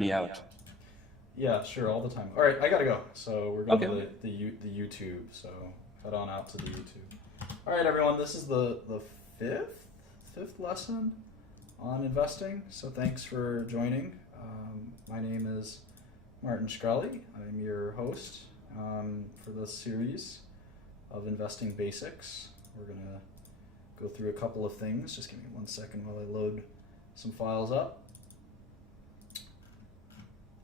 me out. Yeah, sure, all the time. All right, I gotta go. So we're going Okay. to the YouTube. So head on out to the YouTube. All right, everyone. This is the fifth lesson on investing. So thanks for joining. My name is Martin Shkreli. I'm your host for this series of investing basics. We're gonna go through a couple of things. Just give me 1 second while I load some files up.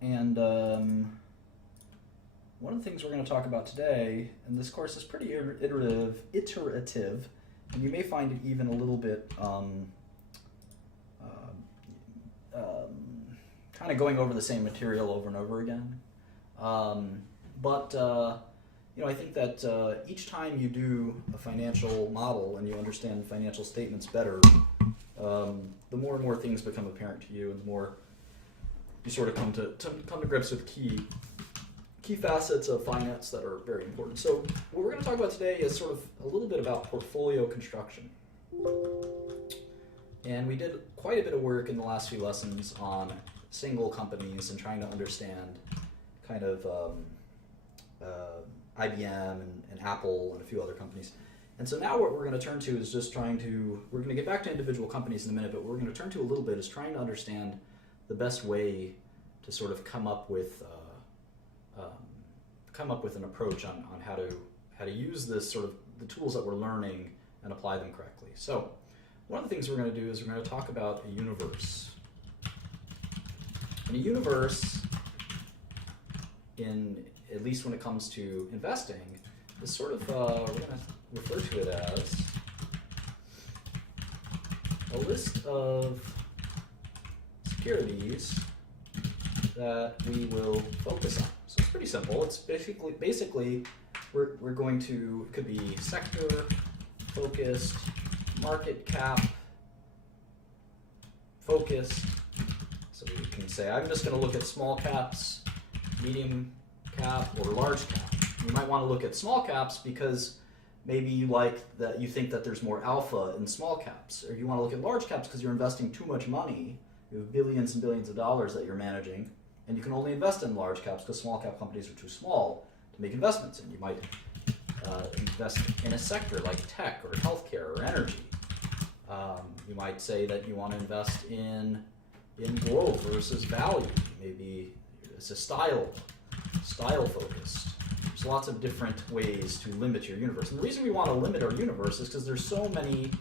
And one of the things we're going to talk about today, and this course is pretty iterative, and you may find it even a little bit kind of going over the same material over and over again. But I think that each time you do a financial model and you understand financial statements better, the more and more things become apparent to you, and the more you sort of come to grips with key facets of finance that are very important. So what we're going to talk about today is sort of a little bit about portfolio construction. And we did quite a bit of work in the last few lessons on single companies and trying to understand kind of IBM and Apple and a few other companies. And so now what we're going to turn to is we're going to get back to individual companies in a minute, but what we're going to turn to a little bit is trying to understand the best way to sort of come up with an approach on how to use this sort of the tools that we're learning and apply them correctly. So one of the things we're going to do is we're going to talk about a universe. And a universe, at least when it comes to investing, is sort of we're going to refer to it as a list of securities that we will focus on. So it's pretty simple. It's basically we're going to, it could be sector focused, market cap focused. So you can say, I'm just going to look at small caps, medium cap, or large cap. You might want to look at small caps because maybe you think that there's more alpha in small caps, or you want to look at large caps because you're investing too much money. You have billions and billions of dollars that you're managing, and you can only invest in large caps because small cap companies are too small to make investments in. You might invest in a sector like tech or healthcare or energy. You might say that you want to invest in growth versus value. Maybe it's a style focused. There's lots of different ways to limit your universe. And the reason we want to limit our universe is because there's so many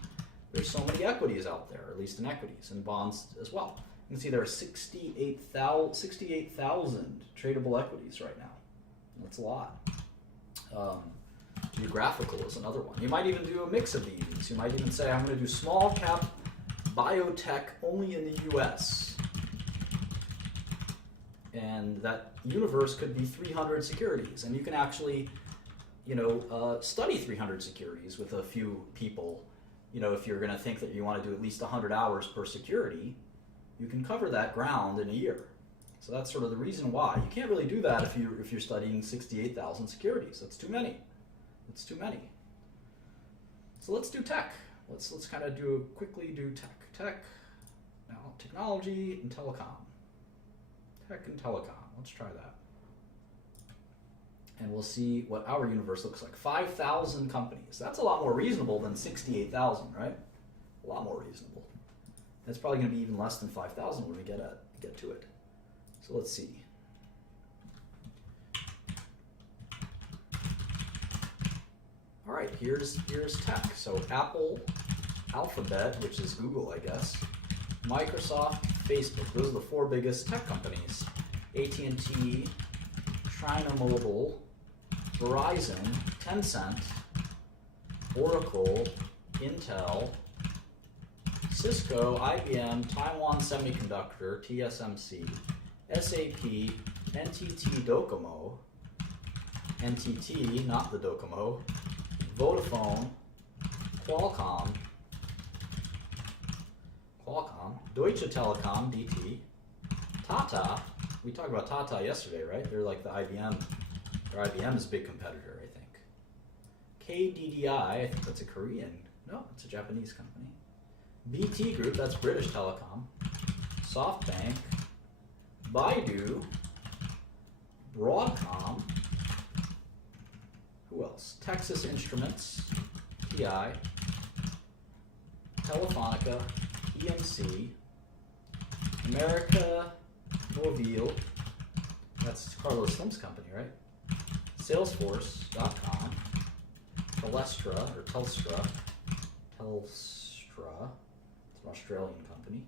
equities out there, at least in equities and bonds as well. You can see there are 68,000 tradable equities right now. That's a lot. Geographical is another one. You might even do a mix of these. You might even say, I'm going to do small cap biotech only in the US. And that universe could be 300 securities. And you can actually, study 300 securities with a few people. If you're going to think that you want to do at least 100 hours per security, you can cover that ground in a year. So that's sort of the reason why. You can't really do that if you're studying 68,000 securities. That's too many. So let's do tech. Let's kind of quickly do tech. Now, technology and telecom. Tech and telecom. Let's try that. And we'll see what our universe looks like. 5,000 companies. That's a lot more reasonable than 68,000, right? A lot more reasonable. It's probably going to be even less than 5,000 when we get to it. So let's see. All right, here's tech. So Apple, Alphabet, which is Google, I guess, Microsoft, Facebook. Those are the four biggest tech companies. AT&T, China Mobile, Verizon, Tencent, Oracle, Intel, Cisco, IBM, Taiwan Semiconductor, TSMC, SAP, NTT Docomo, NTT, not the Docomo, Vodafone, Qualcomm, Deutsche Telekom, DT, Tata. We talked about Tata yesterday, right? They're like the IBM. Or IBM's big competitor, I think. KDDI, I think that's a Korean. No, it's a Japanese company. BT Group, that's British Telecom. SoftBank, Baidu, Broadcom, who else? Texas Instruments, TI, Telefonica, EMC, America Mobile, that's Carlos Slim's company, right? Salesforce.com, Telstra, it's an Australian company.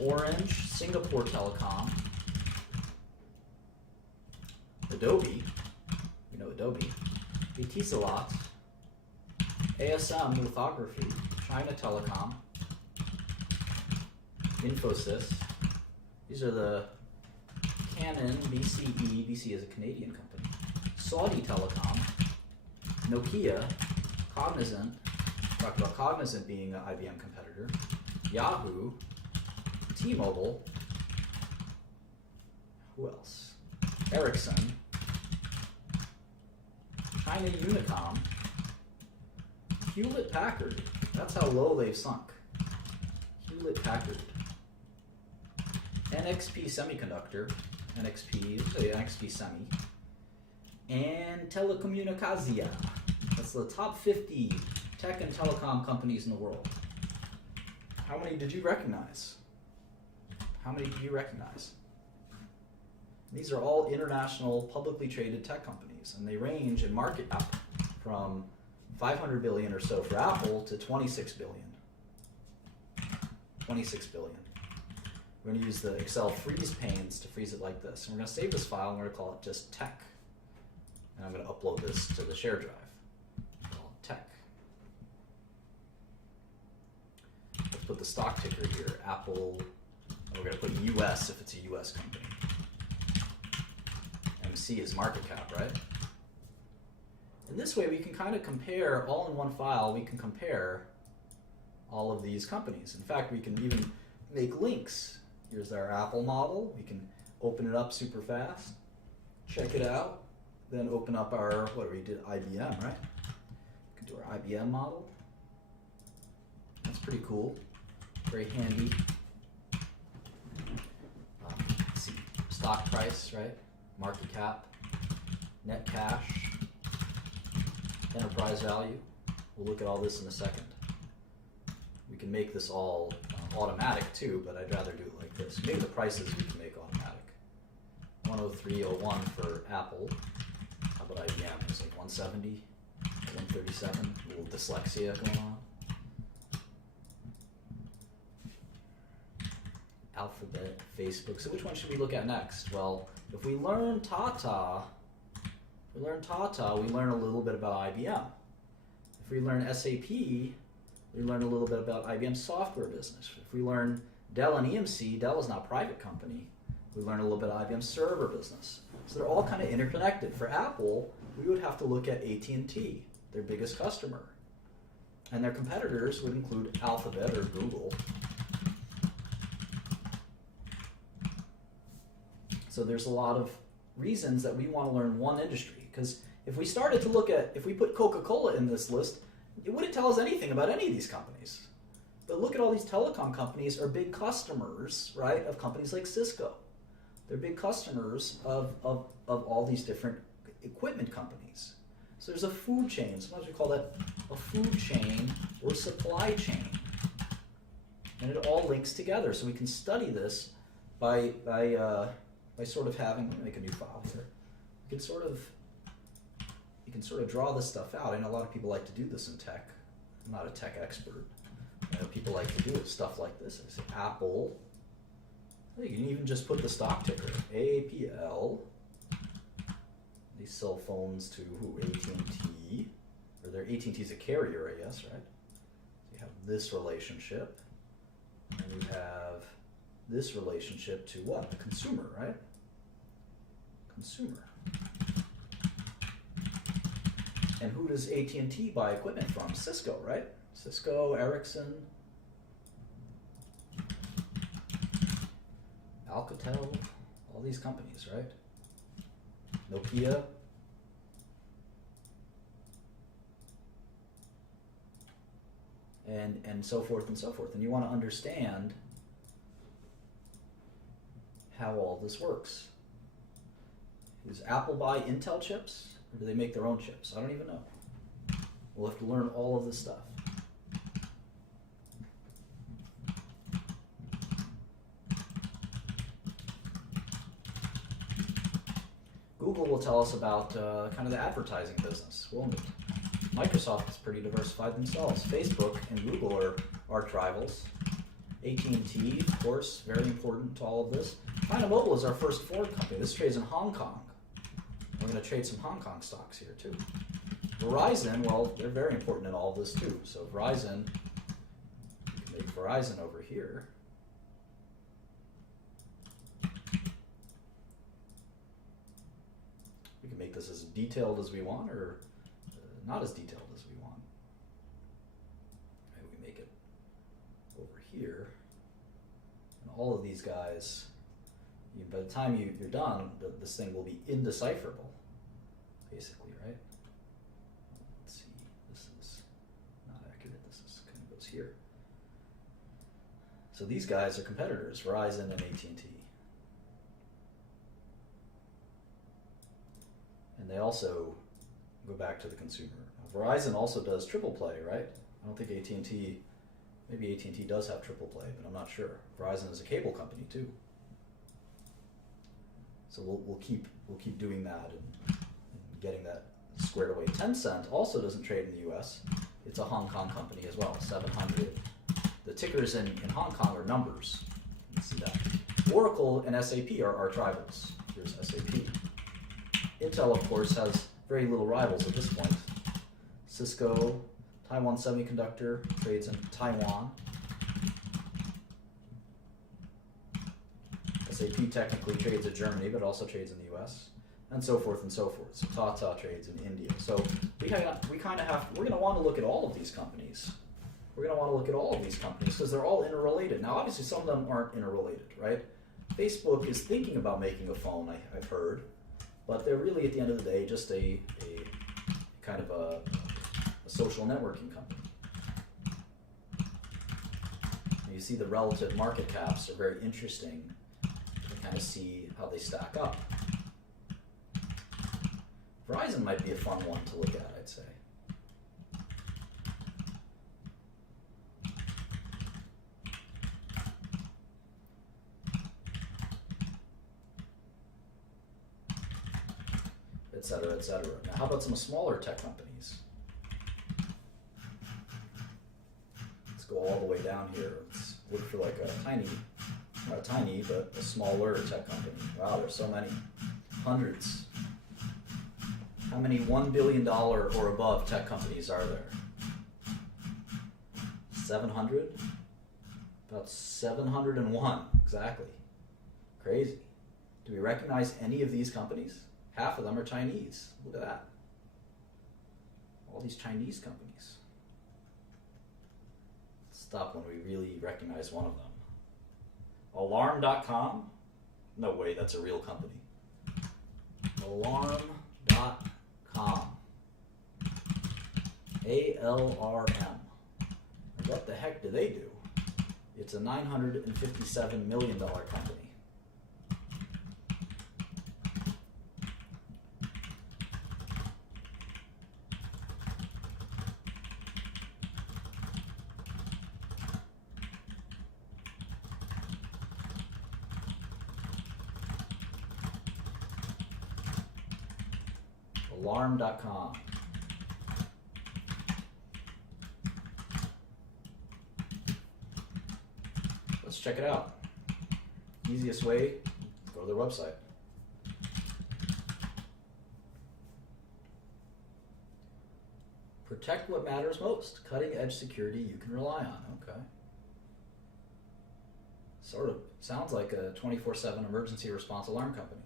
Orange, Singapore Telecom, Adobe, you know Adobe, Etisalat, ASM Lithography, China Telecom, Infosys. These are the Canon, BCE, BCE is a Canadian company, Saudi Telecom, Nokia, Cognizant, talked about Cognizant being an IBM competitor, Yahoo, T-Mobile, who else? Ericsson, China Unicom, Hewlett Packard, that's how low they've sunk. Hewlett Packard, NXP Semiconductor, NXP Semi, and Telecomunicação. That's the top 50 tech and telecom companies in the world. How many did you recognize? How many do you recognize? These are all international publicly traded tech companies, and they range in market cap from 500 billion or so for Apple to 26 billion. 26 billion. We're going to use the Excel freeze panes to freeze it like this. And we're going to save this file and we're going to call it just tech. And I'm going to upload this to the share drive. Call it tech. Let's put the stock ticker here, Apple. And we're going to put US if it's a US company. MC is market cap, right? And this way we can kind of compare, all in one file, we can compare all of these companies. In fact, we can even make links. Here's our Apple model. We can open it up super fast, check it out, then open up our, what we did, IBM, right? We can do our IBM model. That's pretty cool, very handy. Let's see, stock price, right? Market cap, net cash, enterprise value. We'll look at all this in a second. We can make this all automatic too, but I'd rather do it like this. Maybe the prices we can make automatic. 103.01 for Apple. How about IBM? It's like 170, 137. A little dyslexia going on. Alphabet, Facebook. So which one should we look at next? Well, if we learn Tata, we learn a little bit about IBM. If we learn SAP, we learn a little bit about IBM's software business. If we learn Dell and EMC, Dell is now a private company. We learn a little bit of IBM's server business. So they're all kind of interconnected. For Apple, we would have to look at AT&T, their biggest customer. And their competitors would include Alphabet or Google. So there's a lot of reasons that we want to learn one industry. Because if we started to look at, if we put Coca-Cola in this list, it wouldn't tell us anything about any of these companies. But look at all these telecom companies are big customers, right, of companies like Cisco. They're big customers of all these different equipment companies. So there's a food chain. Sometimes we call that a food chain or supply chain. And it all links together. So we can study this by sort of having, let me make a new file here. You can sort of draw this stuff out. I know a lot of people like to do this in tech. I'm not a tech expert. People like to do stuff like this. I say Apple. You can even just put the stock ticker, AAPL. They sell phones to who? AT&T. Or their AT&T's a carrier, I guess, right? So you have this relationship. And you have this relationship to what? The consumer, right? Consumer. And who does AT&T buy equipment from? Cisco, right? Cisco, Ericsson, Alcatel, all these companies, right? Nokia. And so forth and so forth. And you want to understand how all this works. Does Apple buy Intel chips, or do they make their own chips? I don't even know. We'll have to learn all of this stuff. Google will tell us about kind of the advertising business, won't it? Microsoft is pretty diversified themselves. Facebook and Google are arch rivals. AT&T, of course, very important to all of this. China Mobile is our first foreign company. This trades in Hong Kong. We're going to trade some Hong Kong stocks here too. Verizon, well, they're very important in all of this too. So Verizon, we can make Verizon over here. We can make this as detailed as we want, or not as detailed as we want. Maybe we make it over here. And all of these guys, by the time you're done, this thing will be indecipherable, basically, right? Let's see, this is not accurate. This is kind of goes here. So these guys are competitors, Verizon and AT&T. And they also go back to the consumer. Now, Verizon also does triple play, right? I don't think AT&T, maybe AT&T does have triple play, but I'm not sure. Verizon is a cable company too. So we'll keep doing that and getting that squared away. Tencent also doesn't trade in the U.S. It's a Hong Kong company as well, 700. The tickers in Hong Kong are numbers. You can see that. Oracle and SAP are arch rivals. Here's SAP. Intel, of course, has very little rivals at this point. Cisco, Taiwan Semiconductor, trades in Taiwan. SAP technically trades in Germany, but also trades in the U.S., and so forth and so forth. So Tata trades in India. So we're going to want to look at all of these companies. We're going to want to look at all of these companies because they're all interrelated. Now, obviously, some of them aren't interrelated, right? Facebook is thinking about making a phone, I've heard, but they're really, at the end of the day, just a kind of a social networking company. And you see the relative market caps are very interesting to kind of see how they stack up. Verizon might be a fun one to look at, I'd say. Et cetera, et cetera. Now, how about some smaller tech companies? Let's go all the way down here. Let's look for like a tiny, not tiny, but a smaller tech company. Wow, there's so many. Hundreds. How many $1 billion or above tech companies are there? 700? About 701, exactly. Crazy. Do we recognize any of these companies? Half of them are Chinese. Look at that. All these Chinese companies. Let's stop when we really recognize one of them. Alarm.com? No way, that's a real company. Alarm.com. ALRM. And what the heck do they do? It's a $957 million company. Alarm.com. Let's check it out. Easiest way, go to their website. Protect what matters most. Cutting edge security you can rely on. Okay. Sort of sounds like a 24/7 emergency response alarm company.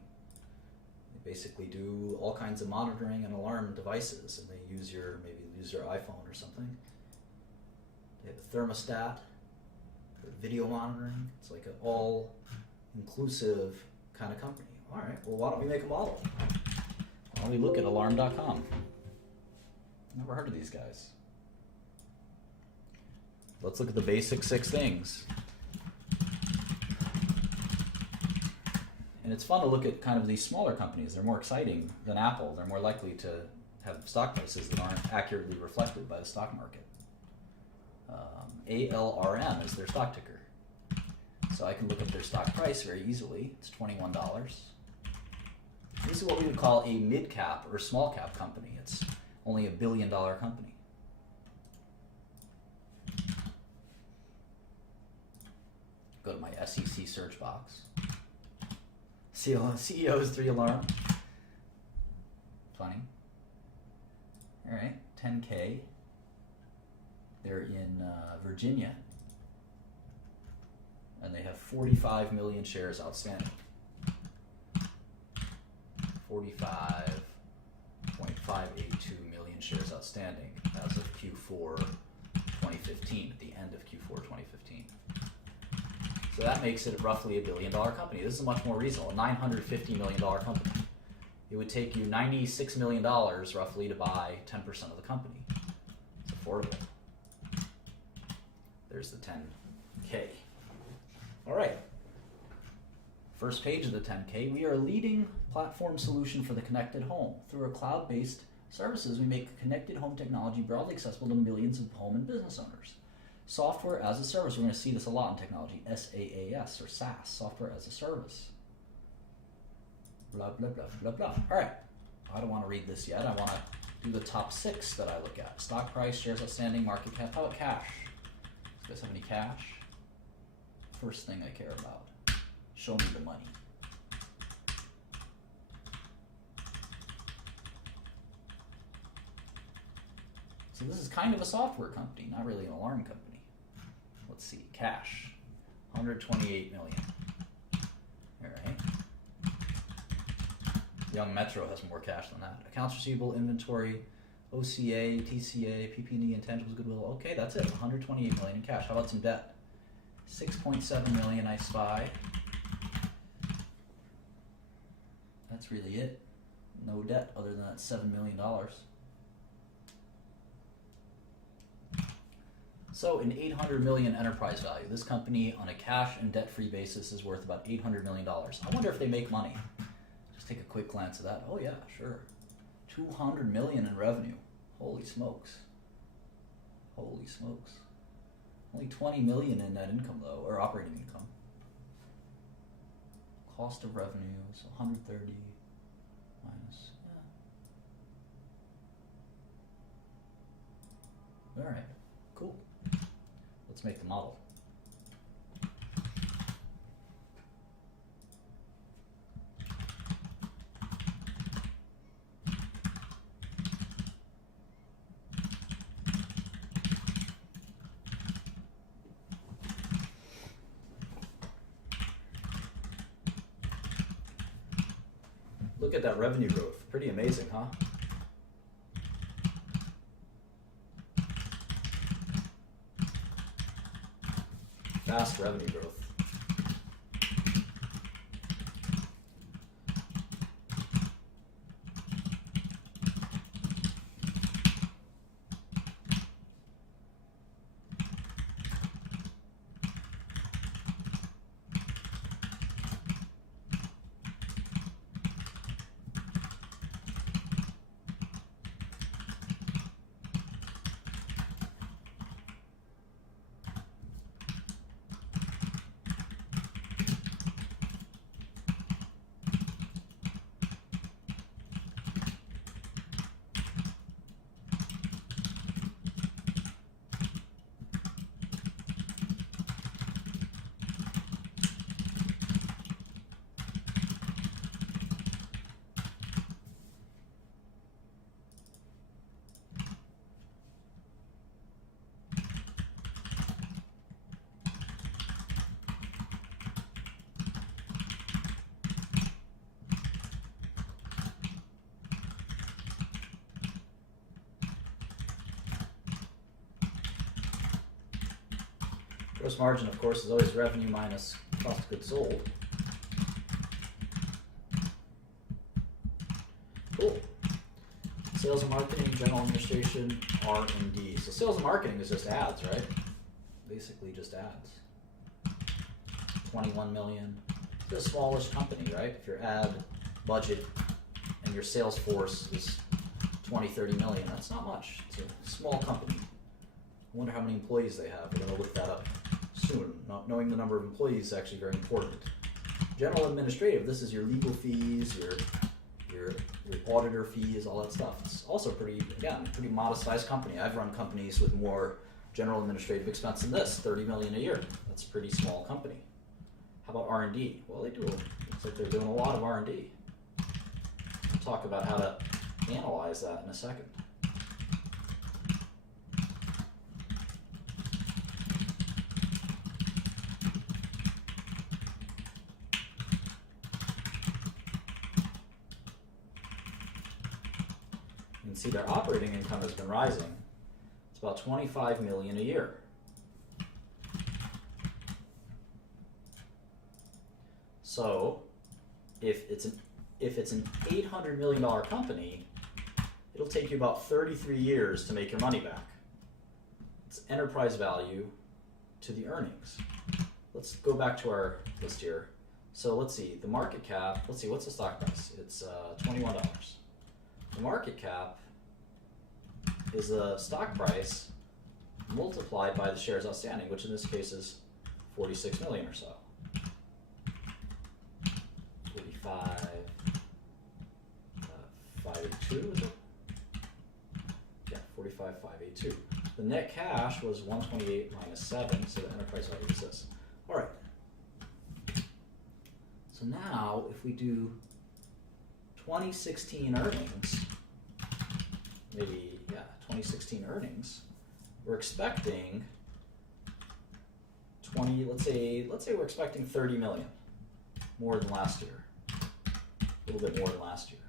Basically do all kinds of monitoring and alarm devices, and they use your iPhone or something. They have a thermostat, video monitoring. It's like an all-inclusive kind of company. All right, well, why don't we make a model? Why don't we look at alarm.com? Never heard of these guys. Let's look at the basic 6 things. And it's fun to look at kind of these smaller companies. They're more exciting than Apple. They're more likely to have stock prices that aren't accurately reflected by the stock market. ALRM is their stock ticker. So I can look up their stock price very easily. It's $21. This is what we would call a mid-cap or small-cap company. It's only $1 billion company. Go to my SEC search box. CEO's 3 alarm. Funny. All right, 10K. They're in Virginia, and they have 45 million shares outstanding. 45.582 million shares outstanding as of Q4 2015, at the end of Q4 2015. So that makes it roughly $1 billion company. This is much more reasonable, a $950 million company. It would take you $96 million roughly to buy 10% of the company. It's affordable. There's the 10K. All right. First page of the 10K. We are a leading platform solution for the connected home. Through our cloud-based services, we make connected home technology broadly accessible to millions of home and business owners. Software as a service. We're going to see this a lot in technology. SaaS or SaaS, software as a service. Blah, blah, blah, blah, blah. All right. I don't want to read this yet. I want to do the top 6 that I look at. Stock price, shares outstanding, market cap. How about cash? Do you guys have any cash? First thing I care about. Show me the money. So this is kind of a software company, not really an alarm company. Let's see, cash, 128 million. All right. Young Metro has more cash than that. Accounts receivable, inventory, OCA, TCA, PP&E, intangibles, goodwill. Okay, that's it, 128 million in cash. How about some debt? 6.7 million I spy. That's really it. No debt other than that $7 million. So an $800 million enterprise value. This company on a cash and debt-free basis is worth about $800 million. I wonder if they make money. Just take a quick glance at that. Oh yeah, sure. 200 million in revenue. Holy smokes. Holy smokes. Only 20 million in net income though, or operating income. Cost of revenue is 130 minus, yeah. All right, cool. Let's make the model. Look at that revenue growth. Pretty amazing, huh? Fast revenue growth. Gross margin, of course, is always revenue minus cost of goods sold. Cool. Sales and marketing, general administration, R&D. So sales and marketing is just ads, right? Basically just ads. 21 million. It's a smallish company, right? If your ad budget and your sales force is 20, 30 million, that's not much. It's a small company. I wonder how many employees they have. We're going to look that up soon. Not knowing the number of employees is actually very important. General administrative, this is your legal fees, your auditor fees, all that stuff. It's also pretty modest sized company. I've run companies with more general administrative expense than this, 30 million a year. That's a pretty small company. How about R&D? Well, looks like they're doing a lot of R&D. We'll talk about how to analyze that in a second. You can see their operating income has been rising. It's about 25 million a year. So, if it's an $800 million company, it'll take you about 33 years to make your money back. It's enterprise value to the earnings. Let's go back to our list here. So let's see, the market cap, let's see, what's the stock price? It's $21. The market cap is the stock price multiplied by the shares outstanding, which in this case is 46 million or so. 582, is it? Yeah, 45,582. The net cash was 128 minus 7, so the enterprise value is this. All right. So now, if we do 2016 earnings, maybe, yeah, 2016 earnings, we're expecting let's say we're expecting 30 million, more than last year. A little bit more than last year.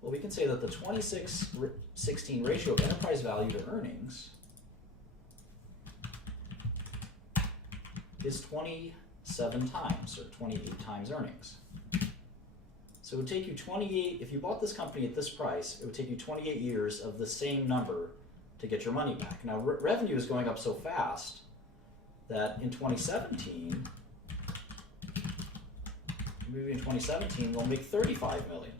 Well, we can say that the 2016 ratio of enterprise value to earnings is 27 times, or 28 times earnings. So it would take you 28, if you bought this company at this price, it would take you 28 years of the same number to get your money back. Now, revenue is going up so fast that in 2017, maybe in 2017, we'll make $35 million.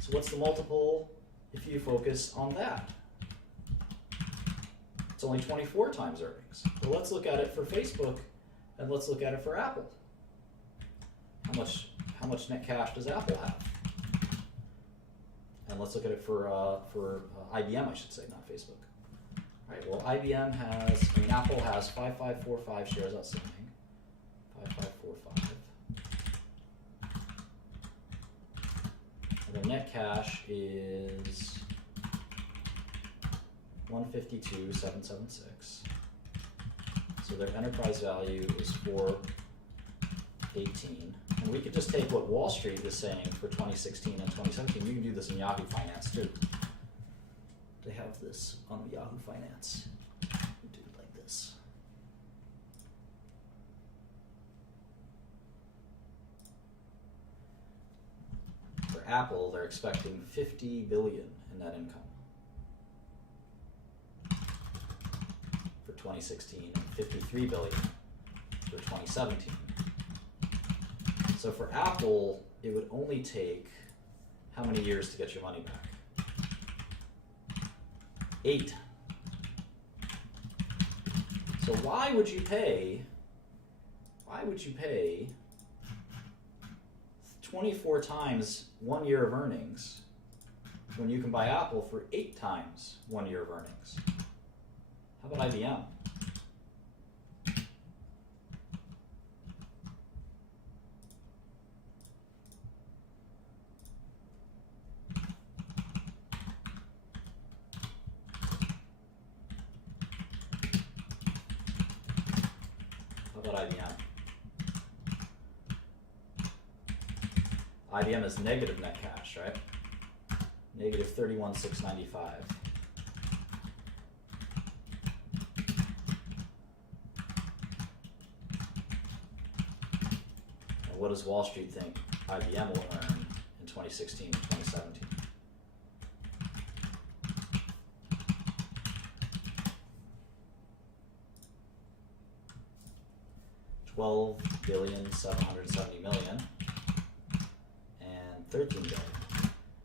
So what's the multiple if you focus on that? It's only 24 times earnings. Well, let's look at it for Facebook, and let's look at it for Apple. How much net cash does Apple have? And let's look at it for IBM, I should say, not Facebook. All right, well, Apple has 5545 shares outstanding. 5545. The net cash is 152,776. So their enterprise value is 418. And we could just take what Wall Street is saying for 2016 and 2017. You can do this in Yahoo Finance too. They have this on Yahoo Finance. We do it like this. For Apple, they're expecting 50 billion in net income for 2016 and 53 billion for 2017. So for Apple, it would only take how many years to get your money back? 8. So why would you pay 24 times 1 year of earnings when you can buy Apple for 8 times 1 year of earnings? How about IBM? IBM is negative net cash, right? Negative 31,695. And what does Wall Street think IBM will earn in 2016 and 2017? 12,770,000,000 and 13 billion.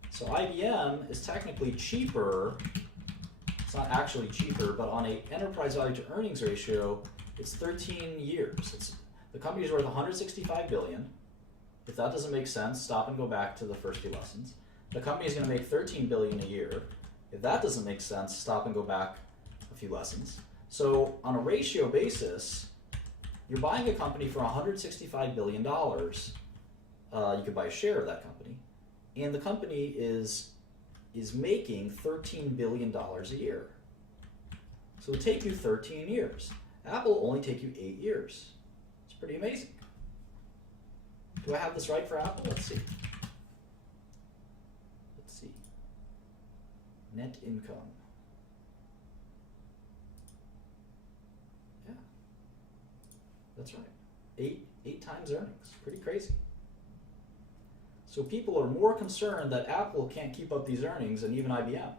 So IBM is technically cheaper. It's not actually cheaper, but on an enterprise value to earnings ratio, it's 13 years. The company's worth 165 billion. If that doesn't make sense, stop and go back to the first few lessons. The company is going to make 13 billion a year. If that doesn't make sense, stop and go back a few lessons. So on a ratio basis, you're buying a company for $165 billion. You could buy a share of that company. And the company is making $13 billion a year. So it would take you 13 years. Apple will only take you 8 years. It's pretty amazing. Do I have this right for Apple? Let's see. Net income. Yeah, that's right. Eight times earnings. Pretty crazy. So people are more concerned that Apple can't keep up these earnings than even IBM.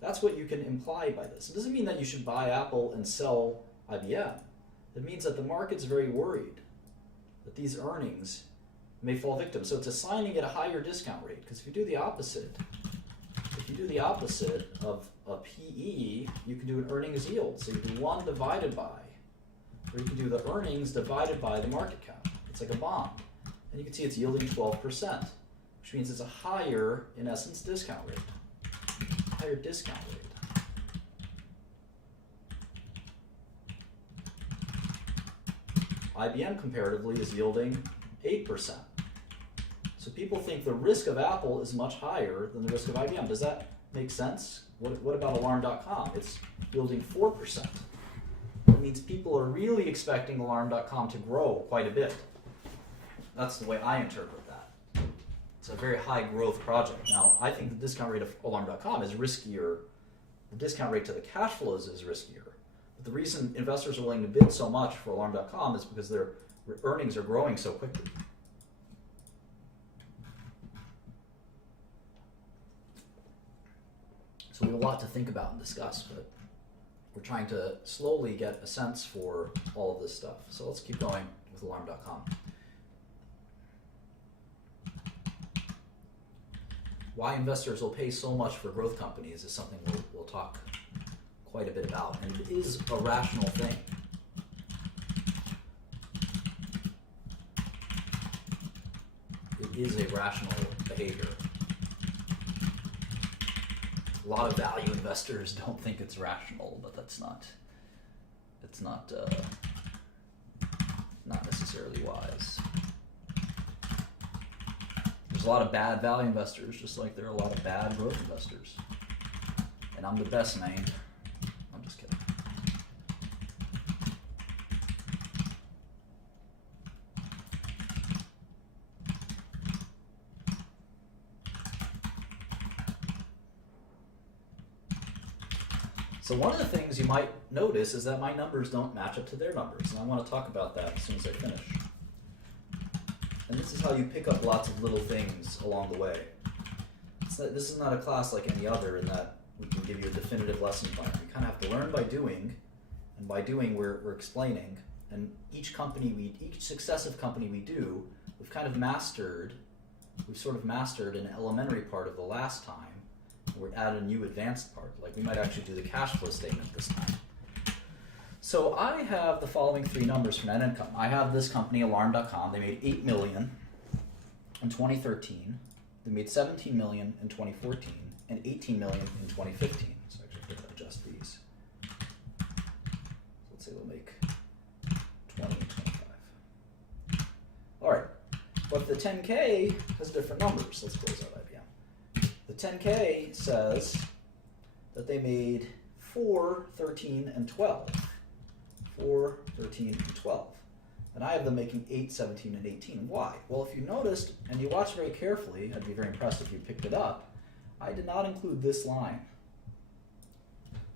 That's what you can imply by this. It doesn't mean that you should buy Apple and sell IBM. It means that the market's very worried that these earnings may fall victim. So it's assigning it a higher discount rate. Because if you do the opposite of a PE, you can do an earnings yield. So you do 1 divided by, or you can do the earnings divided by the market cap. It's like a bond. And you can see it's yielding 12%, which means it's a higher, in essence, discount rate. Higher discount rate. IBM comparatively is yielding 8%. So people think the risk of Apple is much higher than the risk of IBM. Does that make sense? What about Alarm.com? It's yielding 4%. It means people are really expecting Alarm.com to grow quite a bit. That's the way I interpret that. It's a very high growth project. Now, I think the discount rate of Alarm.com is riskier. The discount rate to the cash flows is riskier. But the reason investors are willing to bid so much for Alarm.com is because their earnings are growing so quickly. So we have a lot to think about and discuss, but we're trying to slowly get a sense for all of this stuff. So let's keep going with Alarm.com. Why investors will pay so much for growth companies is something we'll talk quite a bit about, and it is a rational thing. It is a rational behavior. A lot of value investors don't think it's rational, but it's not necessarily wise. There's a lot of bad value investors, just like there are a lot of bad growth investors. And I'm the best, man. I'm just kidding. So one of the things you might notice is that my numbers don't match up to their numbers, and I want to talk about that as soon as I finish. And this is how you pick up lots of little things along the way. This is not a class like any other in that we can give you a definitive lesson plan. You kind of have to learn by doing, and by doing we're explaining. And each successive company we do, we've sort of mastered an elementary part of the last time. We're add a new advanced part. Like we might actually do the cash flow statement this time. So I have the following three numbers for net income. I have this company, Alarm.com. They made $8 million in 2013. They made $17 million in 2014 and $18 million in 2015. So actually, I'm going to adjust these. So let's say they'll make 20 and 25. All right, but the 10K has different numbers. Let's close out IBM. The 10K says that they made 4, 13, and 12. 4, 13, and 12. And I have them making 8, 17, and 18. Why? Well, if you noticed, and you watched very carefully, I'd be very impressed if you picked it up, I did not include this line.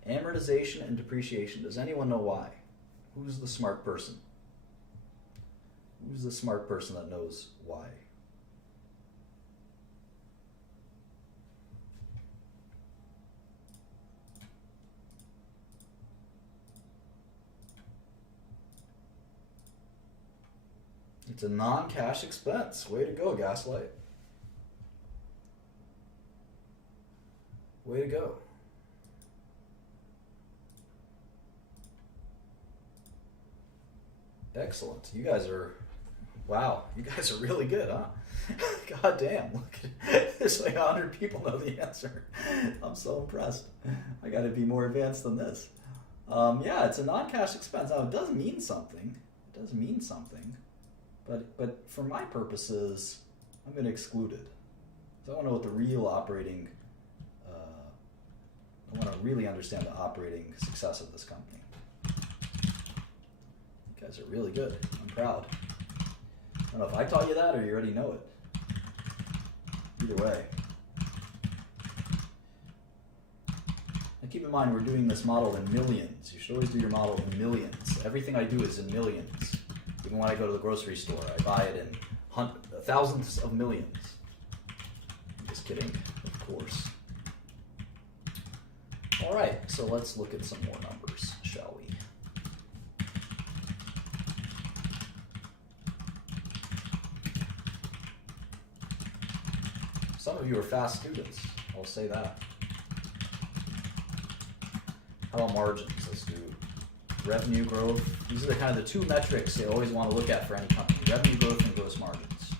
Amortization and depreciation. Does anyone know why? Who's the smart person? Who's the smart person that knows why? It's a non-cash expense. Way to go, Gaslight. Way to go. Excellent. You guys are, wow, you guys are really good, huh? God damn, look at this. Like 100 people know the answer. I'm so impressed. I got to be more advanced than this. Yeah, it's a non-cash expense. Now, it does mean something. It does mean something. But for my purposes, I'm going to exclude it. So I want to know what the real operating, I want to really understand the operating success of this company. You guys are really good. I'm proud. I don't know if I taught you that or you already know it. Either way. And keep in mind, we're doing this model in millions. You should always do your model in millions. Everything I do is in millions. Even when I go to the grocery store, I buy it in thousands of millions. I'm just kidding, of course. All right, so let's look at some more numbers, shall we? Some of you are fast students, I'll say that. How about margins? Let's do revenue growth. These are the kind of the two metrics they always want to look at for any company. Revenue growth and gross margins.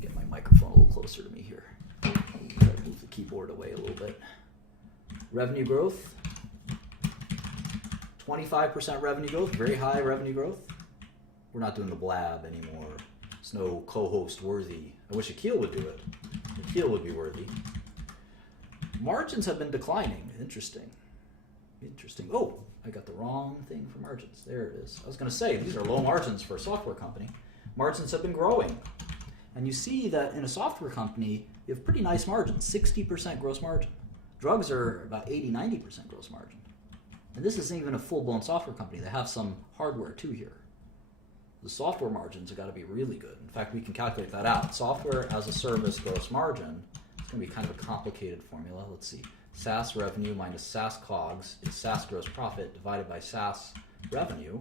Get my microphone a little closer to me here. Try to move the keyboard away a little bit. Revenue growth. 25% revenue growth, very high revenue growth. We're not doing the blab anymore. It's no co-host worthy. I wish Akil would do it. Akil would be worthy. Margins have been declining. Interesting. Interesting. Oh, I got the wrong thing for margins. There it is. I was going to say, these are low margins for a software company. Margins have been growing. And you see that in a software company, you have pretty nice margins, 60% gross margin. Drugs are about 80, 90% gross margin. And this isn't even a full-blown software company. They have some hardware too here. The software margins have got to be really good. In fact, we can calculate that out. Software as a service gross margin, it's going to be kind of a complicated formula. Let's see. SaaS revenue minus SaaS COGS is SaaS gross profit divided by SaaS revenue.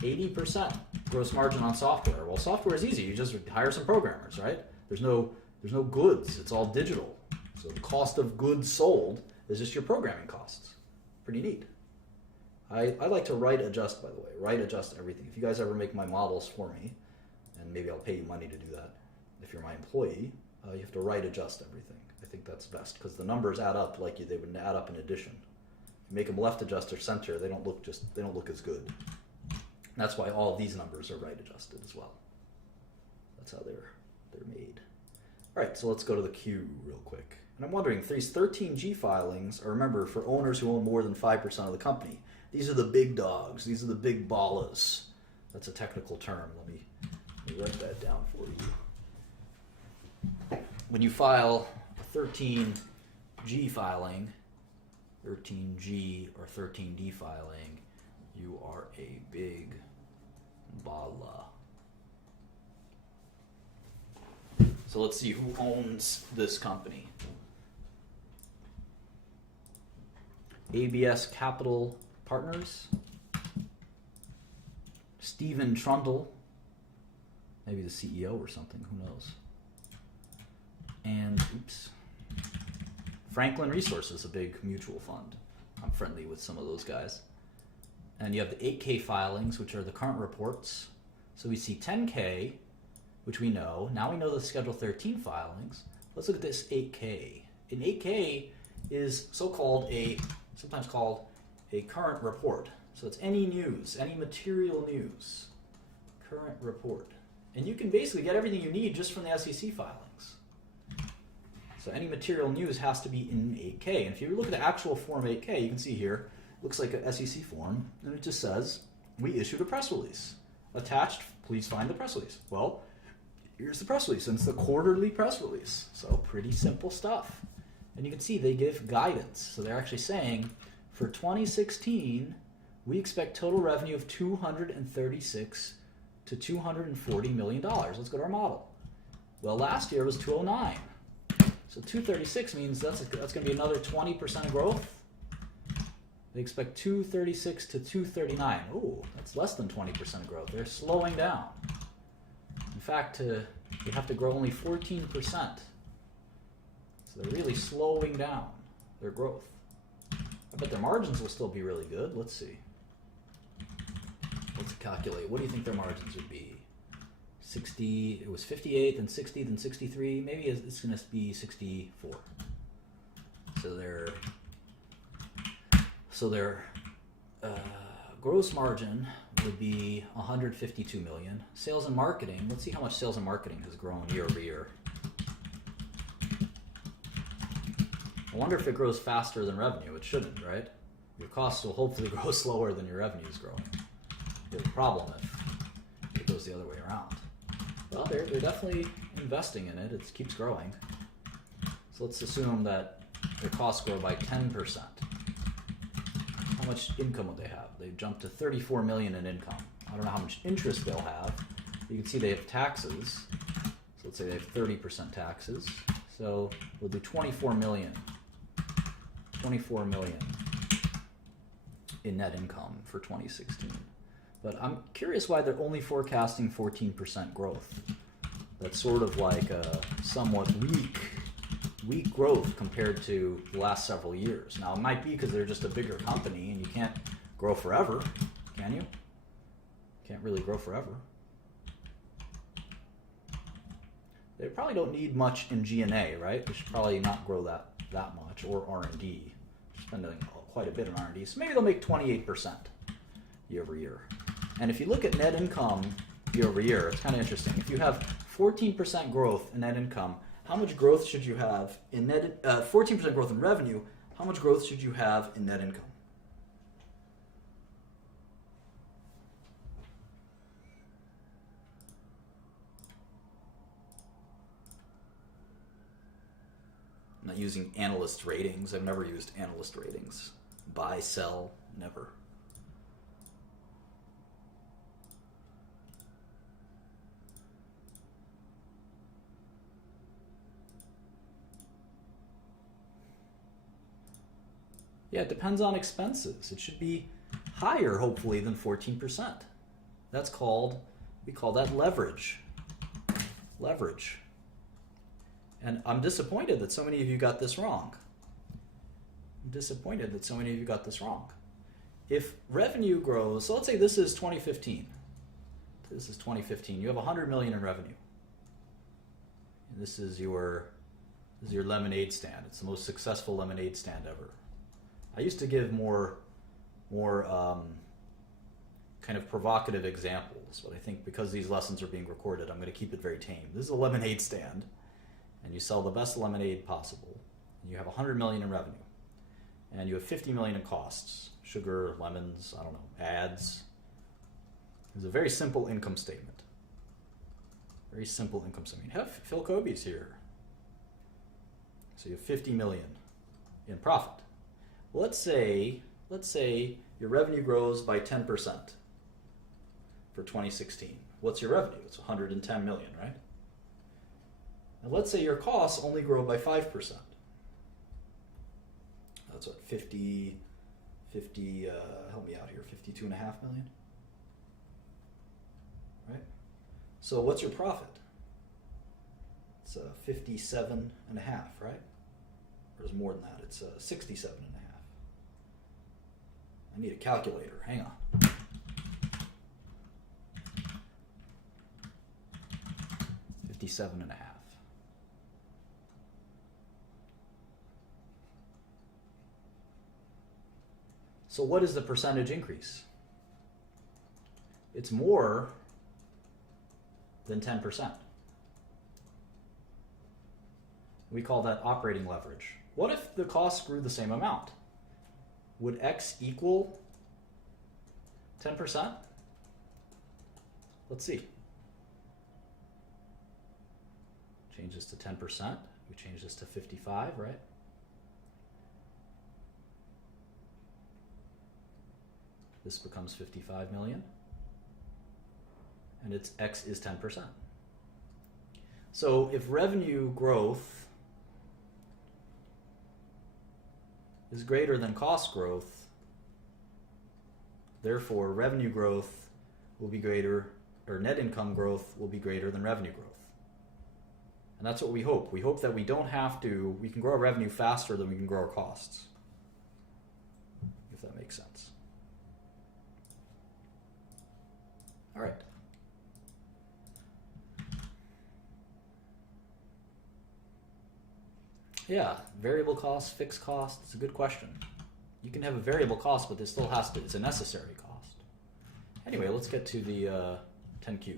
80% gross margin on software. Well, software is easy. You just hire some programmers, right? There's no goods. It's all digital. So the cost of goods sold is just your programming costs. Pretty neat. I like to write adjust, by the way. Write adjust everything. If you guys ever make my models for me, and maybe I'll pay you money to do that. If you're my employee, you have to write adjust everything. I think that's best because the numbers add up like they would add up in addition. If you make them left adjust or center, they don't look as good. And that's why all of these numbers are right adjusted as well. That's how they're made. All right, so let's go to the queue real quick. And I'm wondering, these 13G filings are, remember, for owners who own more than 5% of the company. These are the big dogs. These are the big ballas. That's a technical term. Let me write that down for you. When you file a 13G filing, 13G or 13D filing, you are a big balla. So let's see who owns this company. ABS Capital Partners, Stephen Trundle, maybe the CEO or something, who knows. And, Franklin Resources, a big mutual fund. I'm friendly with some of those guys. And you have the 8K filings, which are the current reports. So we see 10K, which we know. Now we know the Schedule 13 filings. Let's look at this 8K. An 8K is sometimes called a current report. So it's any news, any material news, current report. And you can basically get everything you need just from the SEC filings. So any material news has to be in 8K. And if you look at the actual Form 8K, you can see here, it looks like an SEC form, and it just says, we issued a press release. Attached, please find the press release. Well, here's the press release, and it's the quarterly press release. So pretty simple stuff. And you can see they give guidance. So they're actually saying, for 2016, we expect total revenue of $236 to $240 million. Let's go to our model. Well, last year was 209. So 236 means that's going to be another 20% growth. They expect 236 to 239. Ooh, that's less than 20% growth. They're slowing down. In fact, they have to grow only 14%. So they're really slowing down their growth. I bet their margins will still be really good. Let's see. Let's calculate. What do you think their margins would be? 60, it was 58, then 60, then 63. Maybe it's going to be 64. So their gross margin would be 152 million. Sales and marketing, let's see how much sales and marketing has grown year over year. I wonder if it grows faster than revenue. It shouldn't, right? Your costs will hopefully grow slower than your revenue is growing. You have a problem if it goes the other way around. Well, they're definitely investing in it. It keeps growing. So let's assume that their costs grow by 10%. How much income would they have? They've jumped to 34 million in income. I don't know how much interest they'll have. You can see they have taxes. So let's say they have 30% taxes. So we'll do 24 million. 24 million in net income for 2016. But I'm curious why they're only forecasting 14% growth. That's sort of like a somewhat weak growth compared to the last several years. Now, it might be because they're just a bigger company and you can't grow forever, can you? Can't really grow forever. They probably don't need much in G&A, right? They should probably not grow that much, or R&D. Spending quite a bit on R&D. So maybe they'll make 28% year over year. And if you look at net income year over year, it's kind of interesting. If you have 14% growth in net income, how much growth should you have in 14% growth in revenue, how much growth should you have in net income? I'm not using analyst ratings. I've never used analyst ratings. Buy, sell, never. Yeah, it depends on expenses. It should be higher, hopefully, than 14%. That's called, we call that leverage. Leverage. And I'm disappointed that so many of you got this wrong. I'm disappointed that so many of you got this wrong. If revenue grows, so let's say this is 2015. This is 2015. You have 100 million in revenue. And this is your lemonade stand. It's the most successful lemonade stand ever. I used to give more kind of provocative examples, but I think because these lessons are being recorded, I'm going to keep it very tame. This is a lemonade stand, and you sell the best lemonade possible, and you have 100 million in revenue, and you have 50 million in costs, sugar, lemons, I don't know, ads. It's a very simple income statement. Very simple income statement. You have Phil Kobe's here. So you have 50 million in profit. Well, let's say your revenue grows by 10% for 2016. What's your revenue? It's 110 million, right? And let's say your costs only grow by 5%. That's what, 50, help me out here, 52.5 million? Right? So what's your profit? It's 57.5, right? Or there's more than that, it's 67.5. I need a calculator, hang on. $57.5. So what is the percentage increase? It's more than 10%. We call that operating leverage. What if the costs grew the same amount? Would X equal 10%? Let's see. Change this to 10%. We change this to 55, right? This becomes 55 million. And its X is 10%. So if revenue growth is greater than cost growth, Therefore, revenue growth will be greater, or net income growth will be greater than revenue growth. And that's what we hope. We hope that we don't have to, we can grow our revenue faster than we can grow our costs. If that makes sense. All right. Yeah, variable costs, fixed costs, it's a good question. You can have a variable cost, but this still has to, it's a necessary cost. Anyway, let's get to the 10Q.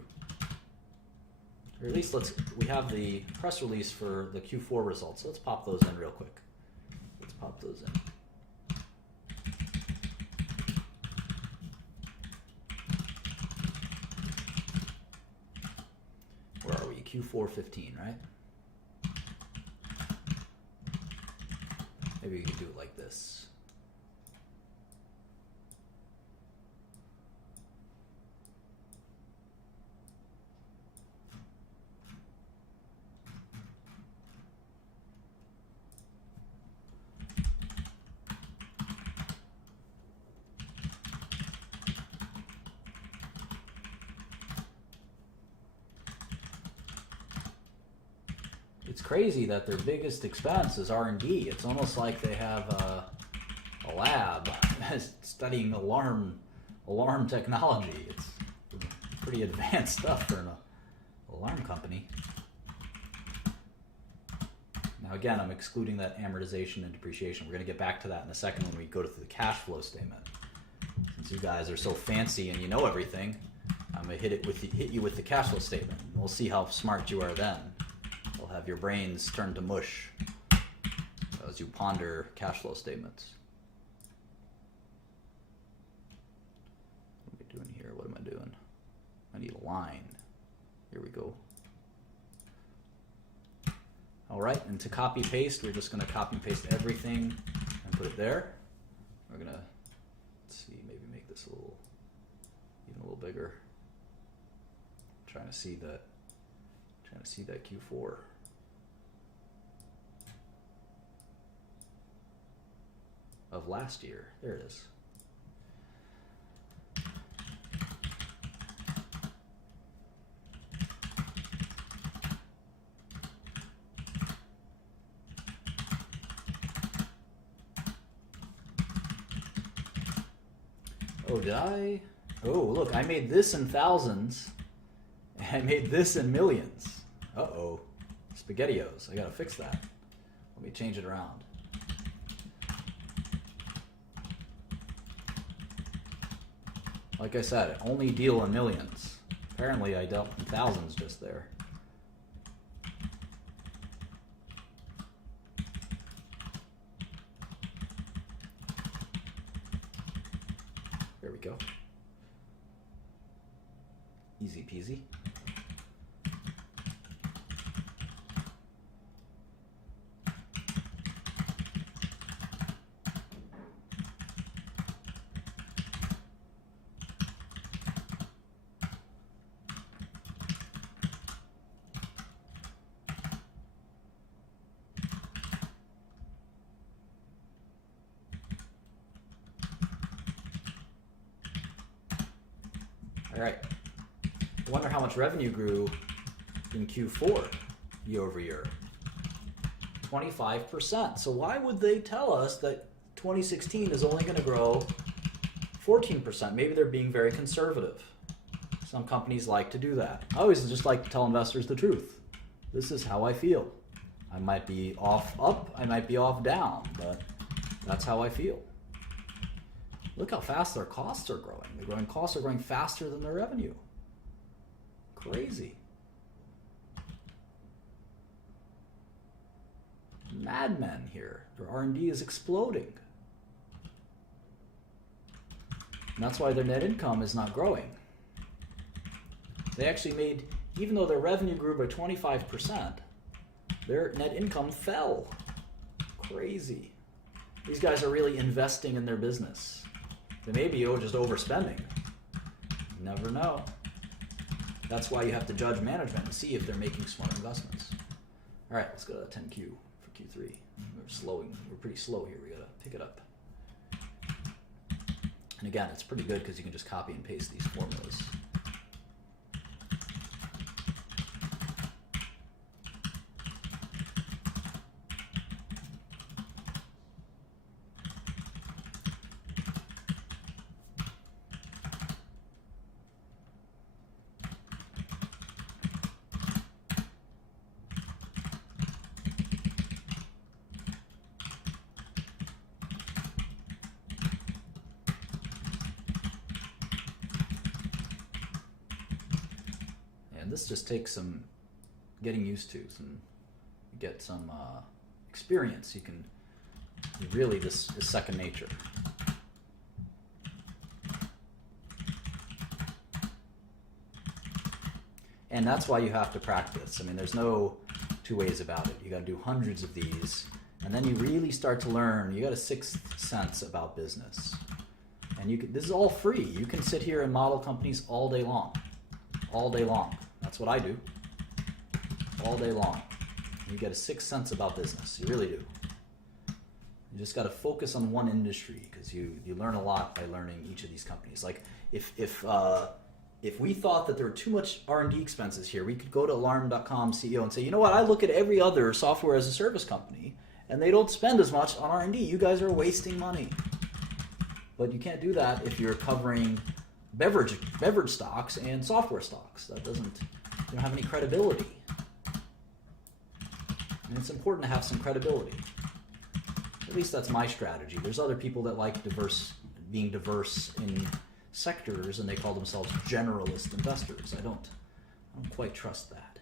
Or at least we have the press release for the Q4 results. So let's pop those in real quick. Let's pop those in. Where are we? Q4 15, right? Maybe we can do it like this. It's crazy that their biggest expense is R&D. It's almost like they have a lab studying alarm technology. It's pretty advanced stuff for an alarm company. Now again, I'm excluding that amortization and depreciation. We're going to get back to that in a second when we go to the cash flow statement. Since you guys are so fancy and you know everything, I'm going to hit you with the cash flow statement. And we'll see how smart you are then. You'll have your brains turn to mush as you ponder cash flow statements. What am I doing here? What am I doing? I need a line. Here we go. All right, and to copy paste, we're just going to copy and paste everything and put it there. We're going to, let's see, maybe make this even a little bigger. Trying to see that Q4. Of last year. There it is. Oh, did I? Oh, look, I made this in thousands. I made this in millions. Uh-oh. SpaghettiOs. I gotta fix that. Let me change it around. Like I said, I only deal in millions. Apparently I dealt in thousands just there. There we go. Easy peasy. All right. I wonder how much revenue grew in Q4 year over year. 25%. So why would they tell us that 2016 is only going to grow 14%? Maybe they're being very conservative. Some companies like to do that. I always just like to tell investors the truth. This is how I feel. I might be off up, I might be off down, but that's how I feel. Look how fast their costs are growing. Costs are growing faster than their revenue. Crazy. Madmen here. Their R&D is exploding. And that's why their net income is not growing. They actually made, even though their revenue grew by 25%, their net income fell. Crazy. These guys are really investing in their business. They may be just overspending. Never know. That's why you have to judge management and see if they're making smart investments. All right, let's go to 10Q for Q3. We're pretty slow here. We gotta pick it up. And again, it's pretty good because you can just copy and paste these formulas. This just takes some getting used to, get some experience. You can really, this is second nature. And that's why you have to practice. I mean, there's no two ways about it. You got to do hundreds of these, and then you really start to learn. You got a sixth sense about business, and this is all free. You can sit here and model companies all day long, all day long. That's what I do all day long. You get a sixth sense about business. You really do. You just got to focus on one industry because you learn a lot by learning each of these companies. Like if we thought that there were too much R&D expenses here, we could go to Alarm.com CEO and say, you know what, I look at every other software as a service company and they don't spend as much on R&D. You guys are wasting money. But you can't do that if you're covering beverage stocks and software stocks. That you don't have any credibility. And it's important to have some credibility. At least that's my strategy. There's other people that like being diverse in sectors, and they call themselves generalist investors. I don't quite trust that.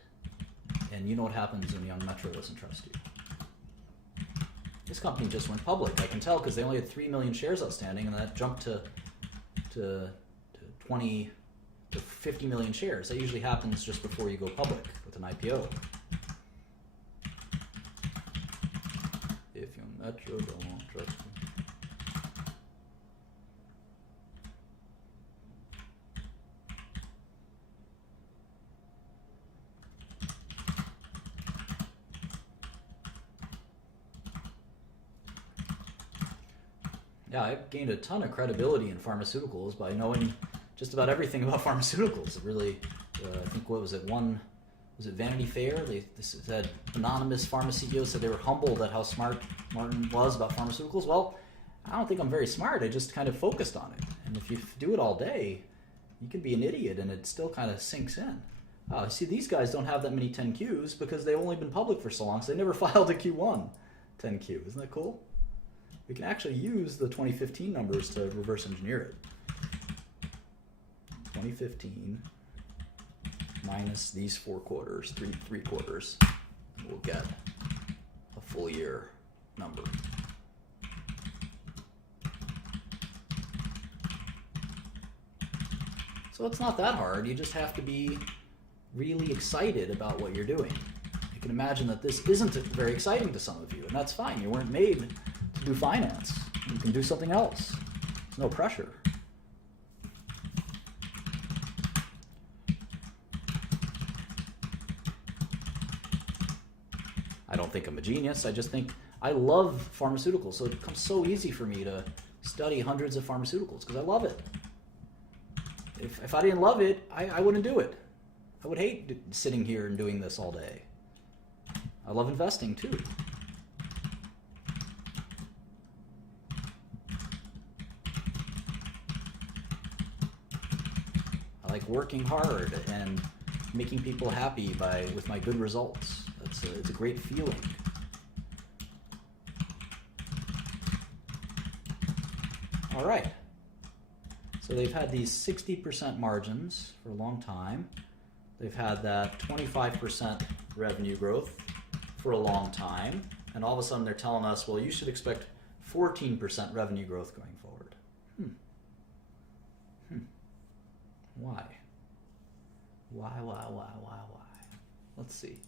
And you know what happens when Young Metro doesn't trust you. This company just went public. I can tell because they only had 3 million shares outstanding, and that jumped to 20 to 50 million shares. That usually happens just before you go public with an IPO. If Young Metro don't trust me. Yeah, I've gained a ton of credibility in pharmaceuticals by knowing just about everything about pharmaceuticals. It really, I think, what was it, was it Vanity Fair? They said anonymous pharma CEOs said they were humbled at how smart Martin was about pharmaceuticals. Well, I don't think I'm very smart. I just kind of focused on it. And if you do it all day, you can be an idiot and it still kind of sinks in. See, these guys don't have that many 10Qs because they've only been public for so long, so they never filed a Q1 10Q. Isn't that cool? We can actually use the 2015 numbers to reverse engineer it. 2015 minus these 4 quarters, three quarters, and we'll get a full year number. So it's not that hard. You just have to be really excited about what you're doing. You can imagine that this isn't very exciting to some of you, and that's fine. You weren't made to do finance. You can do something else. There's no pressure. I don't think I'm a genius. I just think I love pharmaceuticals, so it becomes so easy for me to study hundreds of pharmaceuticals because I love it. If I didn't love it, I wouldn't do it. I would hate sitting here and doing this all day. I love investing too. I like working hard and making people happy with my good results. It's a great feeling. All right. So they've had these 60% margins for a long time. They've had that 25% revenue growth for a long time. And all of a sudden they're telling us, well, you should expect 14% revenue growth going forward. Why? Why? Let's see.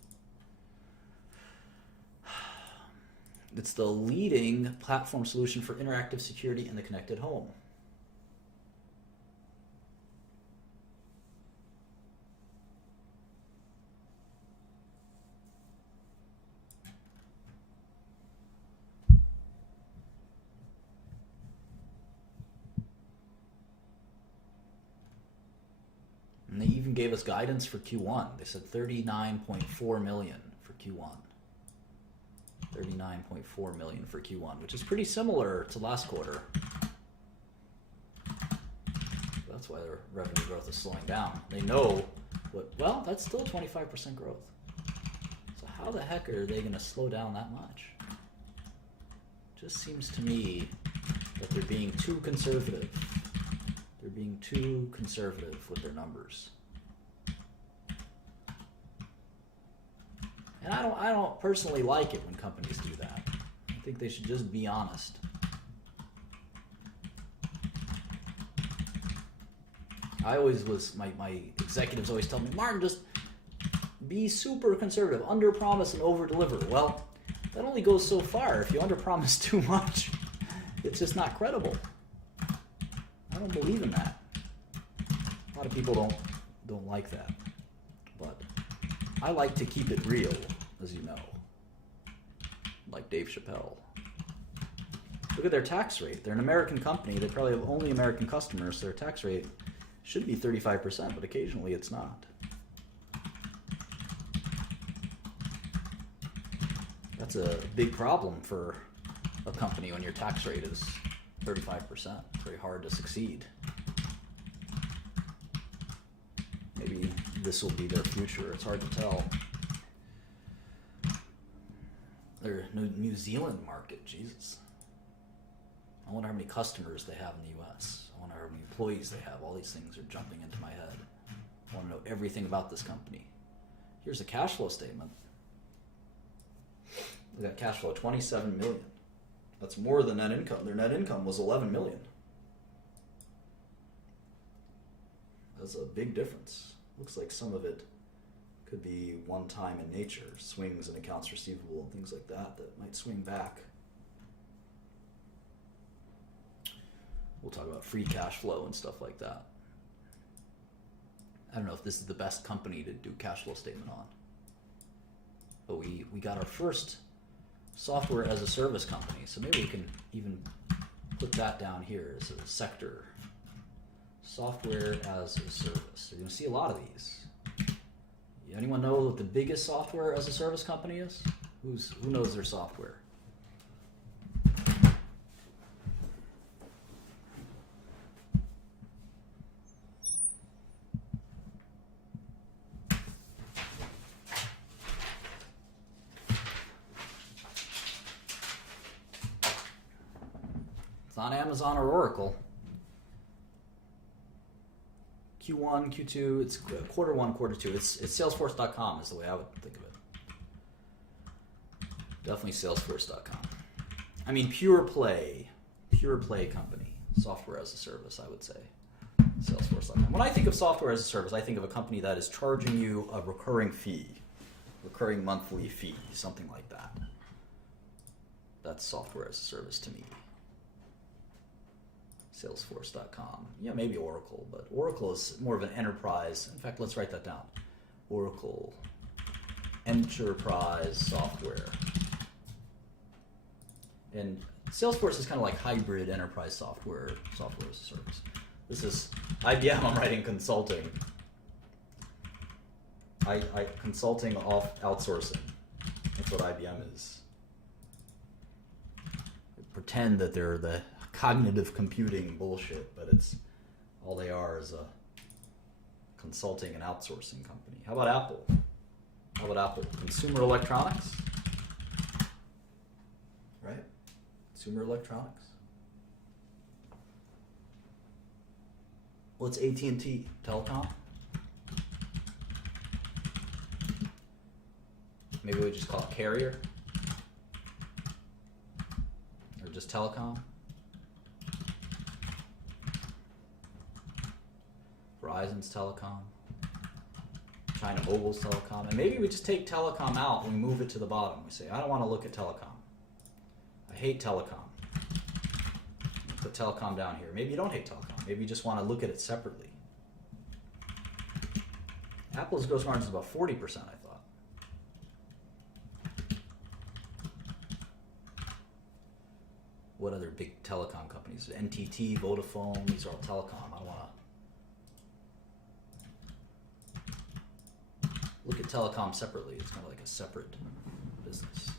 It's the leading platform solution for interactive security in the connected home. gave us guidance for Q1. They said 39.4 million for Q1. 39.4 million for Q1, which is pretty similar to last quarter. That's why their revenue growth is slowing down. They know what, well, that's still 25% growth. So how the heck are they going to slow down that much? Just seems to me that they're being too conservative. They're being too conservative with their numbers. And I don't personally like it when companies do that. I think they should just be honest. I always was, my executives always tell me, Martin, just be super conservative, under promise and over deliver. Well, that only goes so far. If you under promise too much, it's just not credible. I don't believe in that. A lot of people don't like that. But I like to keep it real, as you know. Like Dave Chappelle. Look at their tax rate. They're an American company. They probably have only American customers, so their tax rate should be 35%, but occasionally it's not. That's a big problem for a company when your tax rate is 35%. It's very hard to succeed. Maybe this will be their future. It's hard to tell. Their New Zealand market, Jesus. I wonder how many customers they have in the U.S. I wonder how many employees they have. All these things are jumping into my head. I want to know everything about this company. Here's a cash flow statement. We got cash flow, 27 million. That's more than net income. Their net income was 11 million. That's a big difference. Looks like some of it could be one-time in nature, swings in accounts receivable and things like that might swing back. We'll talk about free cash flow and stuff like that. I don't know if this is the best company to do cash flow statement on. But we got our first software as a service company, so maybe we can even put that down here as a sector. Software as a service. You're going to see a lot of these. Anyone know what the biggest software as a service company is? Who knows their software? It's not Amazon or Oracle. Q1, Q2, it's quarter one, quarter two. It's Salesforce.com is the way I would think of it. Definitely Salesforce.com. I mean, pure play company. Software as a service, I would say. Salesforce.com. When I think of software as a service, I think of a company that is charging you a recurring monthly fee, something like that. That's software as a service to me. Salesforce.com. Yeah, maybe Oracle, but Oracle is more of an enterprise. In fact, let's write that down. Oracle Enterprise Software. And Salesforce is kind of like hybrid enterprise software as a service. This is IBM, I'm writing consulting. Consulting off outsourcing. That's what IBM is. Pretend that they're the cognitive computing bullshit, but it's all they are is a consulting and outsourcing company. How about Apple? Consumer electronics? Right? Consumer electronics? What's AT&T? Telecom? Maybe we just call it carrier? Or just telecom? Verizon's telecom, China Mobile's telecom, and maybe we just take telecom out and we move it to the bottom. We say, I don't want to look at telecom. I hate telecom. Put telecom down here. Maybe you don't hate telecom. Maybe you just want to look at it separately. Apple's gross margin is about 40%, I thought. What other big telecom companies? NTT, Vodafone, these are all telecom. I don't want to treat telecom separately. It's kind of like a separate business.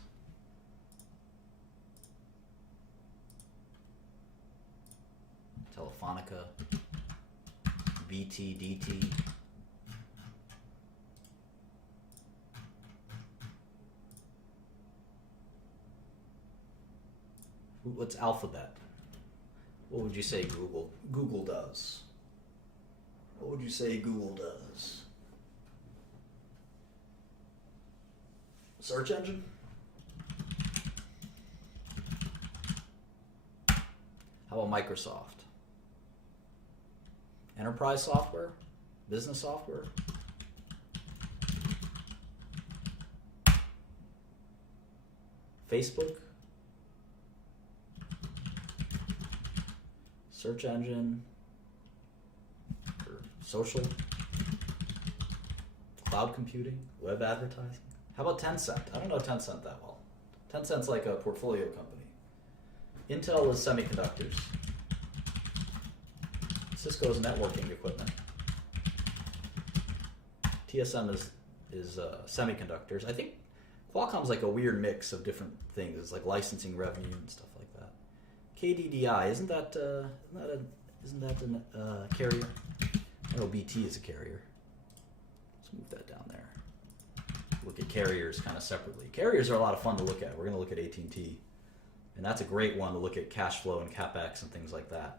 Telefonica, BT, DT. What's Alphabet? What would you say Google does? What would you say Google does? Search engine? How about Microsoft? Enterprise software? Business software? Facebook? Search engine? Or social? Cloud computing? Web advertising? How about Tencent? I don't know Tencent that well. Tencent's like a portfolio company. Intel is semiconductors. Cisco's networking equipment. TSM is semiconductors. I think Qualcomm's like a weird mix of different things. It's like licensing revenue and stuff like that. KDDI, isn't that a carrier? I know BT is a carrier. Let's move that down there. Look at carriers kind of separately. Carriers are a lot of fun to look at. We're going to look at AT&T. And that's a great one to look at cash flow and CapEx and things like that.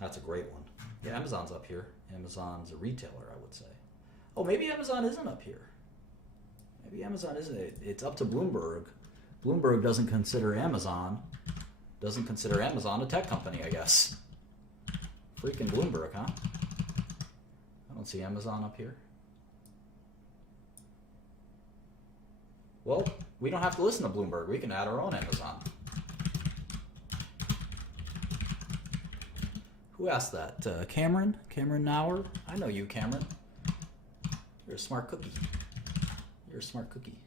That's a great one. Yeah, Amazon's up here. Amazon's a retailer, I would say. Oh, maybe Amazon isn't up here. Maybe Amazon isn't. It's up to Bloomberg. Bloomberg doesn't consider Amazon a tech company, I guess. Freaking Bloomberg, huh? I don't see Amazon up here. Well, we don't have to listen to Bloomberg. We can add our own Amazon. Who asked that? Cameron? Cameron Nauer? I know you, Cameron. You're a smart cookie. You're a smart cookie.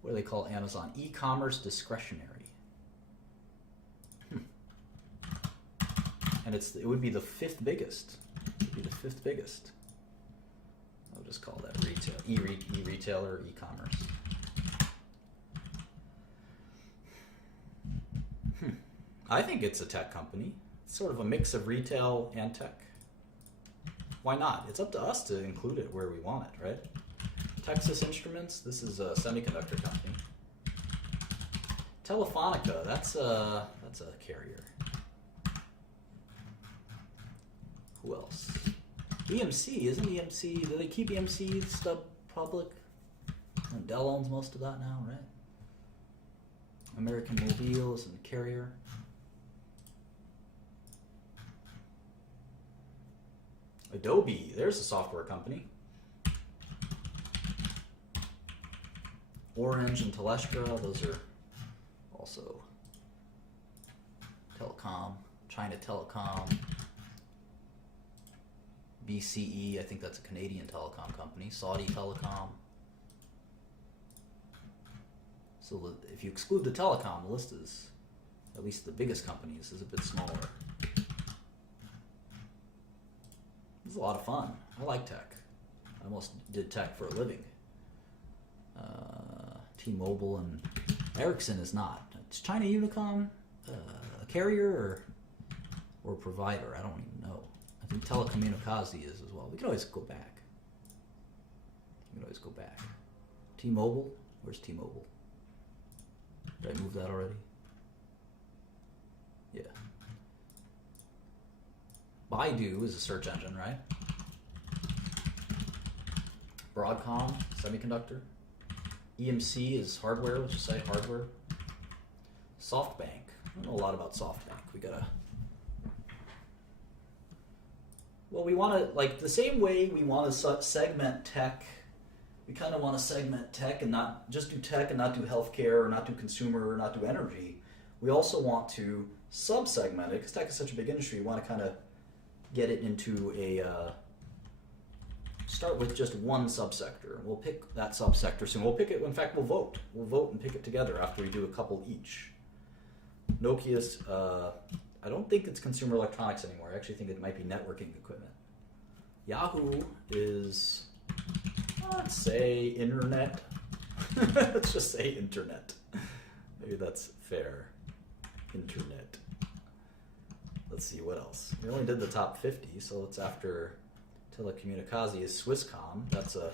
What do they call Amazon? E-commerce discretionary. And it would be the fifth biggest. It would be the fifth biggest. I'll just call that retail. E-retailer, e-commerce. I think it's a tech company. It's sort of a mix of retail and tech. Why not? It's up to us to include it where we want it, right? Texas Instruments, this is a semiconductor company. Telefonica, that's a carrier. Who else? EMC, isn't EMC, do they keep EMC stuff public? And Dell owns most of that now, right? American Mobile is a carrier. Adobe, there's a software company. Orange and Telestra, those are also telecom. China Telecom. BCE, I think that's a Canadian telecom company. Saudi Telecom. So if you exclude the telecom, the list is, at least the biggest companies, is a bit smaller. It's a lot of fun. I like tech. I almost did tech for a living. T-Mobile and Ericsson is not. Is China Unicom a carrier or a provider? I don't even know. I think Telecommunications is as well. We can always go back. T-Mobile? Where's T-Mobile? Did I move that already? Yeah. Baidu is a search engine, right? Broadcom, semiconductor. EMC is hardware, let's just say hardware. SoftBank. I don't know a lot about SoftBank. Well, we want to, like, the same way we want to segment tech, we kind of want to segment tech and not just do tech and not do healthcare or not do consumer or not do energy. We also want to sub-segment it because tech is such a big industry. We want to kind of get it into start with just one subsector. We'll pick that subsector soon. We'll pick it, in fact, we'll vote. We'll vote and pick it together after we do a couple each. Nokia's, I don't think it's consumer electronics anymore. I actually think it might be networking equipment. Yahoo is, Let's say internet. Let's just say internet. Maybe that's fair. Internet. Let's see, what else? We only did the top 50, so it's after Telecomunicatie is Swisscom. That's a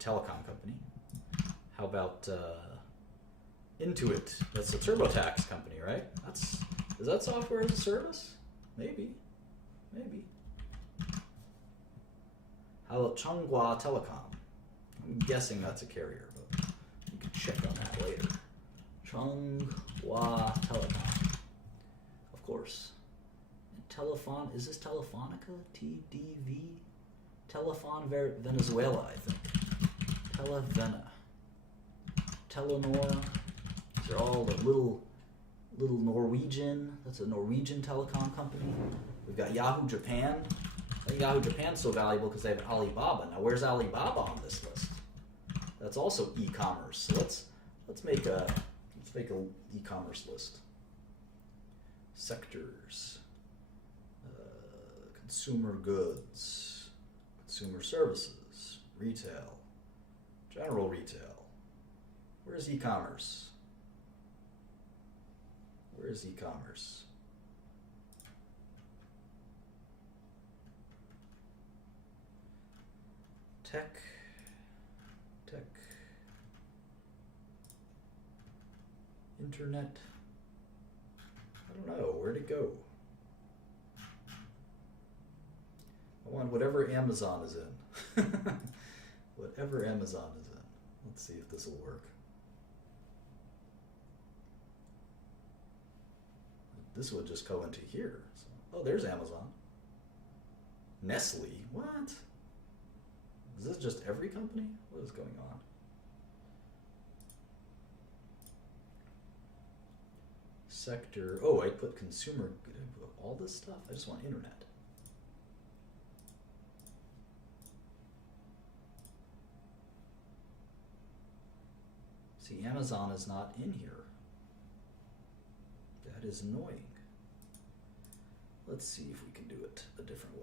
telecom company. How about Intuit? That's a TurboTax company, right? Is that software as a service? Maybe. How about Changhua Telecom? I'm guessing that's a carrier, but you can check on that later. Changhua Telecom, of course. And is this Telefonica? TDV? Telefon Venezuela, I think. Televena. Telenor. These are all the little Norwegian. That's a Norwegian telecom company. We've got Yahoo Japan. I think Yahoo Japan's so valuable because they have Alibaba. Now, where's Alibaba on this list? That's also e-commerce. So let's make a e-commerce list. Sectors. Consumer goods, consumer services, retail, general retail. Where's e-commerce? Where's e-commerce? Tech, internet. I don't know, where'd it go? I want whatever Amazon is in. Whatever Amazon is in. Let's see if this will work. This would just go into here. So, oh, there's Amazon. Nestle. What? Is this just every company? What is going on? Sector. Oh, I put consumer. Did I put all this stuff? I just want internet. See, Amazon is not in here. That is annoying. Let's see if we can do it a different way.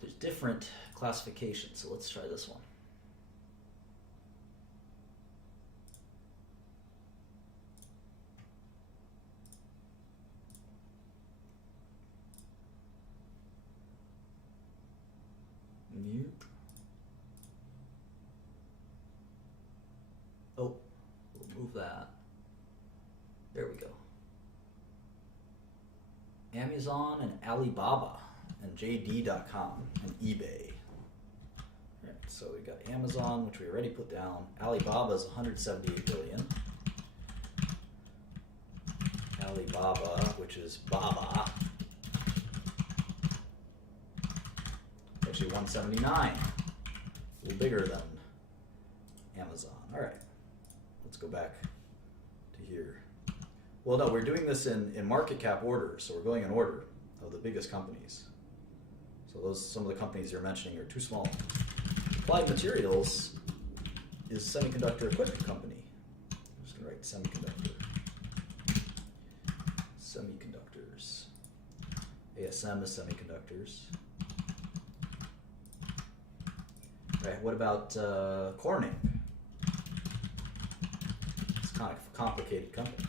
There's different classifications, so let's try this one. Mute. Oh, we'll move that. There we go. Amazon and Alibaba and JD.com and eBay. Right, so we got Amazon, which we already put down. Alibaba is 178 billion. Alibaba, which is Baba, actually 179, a little bigger than Amazon. All right, let's go back to here. Well, no, we're doing this in market cap order, so we're going in order of the biggest companies. So some of the companies you're mentioning are too small. Applied Materials is a semiconductor equipment company. I'm just gonna write semiconductor. Semiconductors. ASM is semiconductors. Right, what about Corning? It's kind of a complicated company.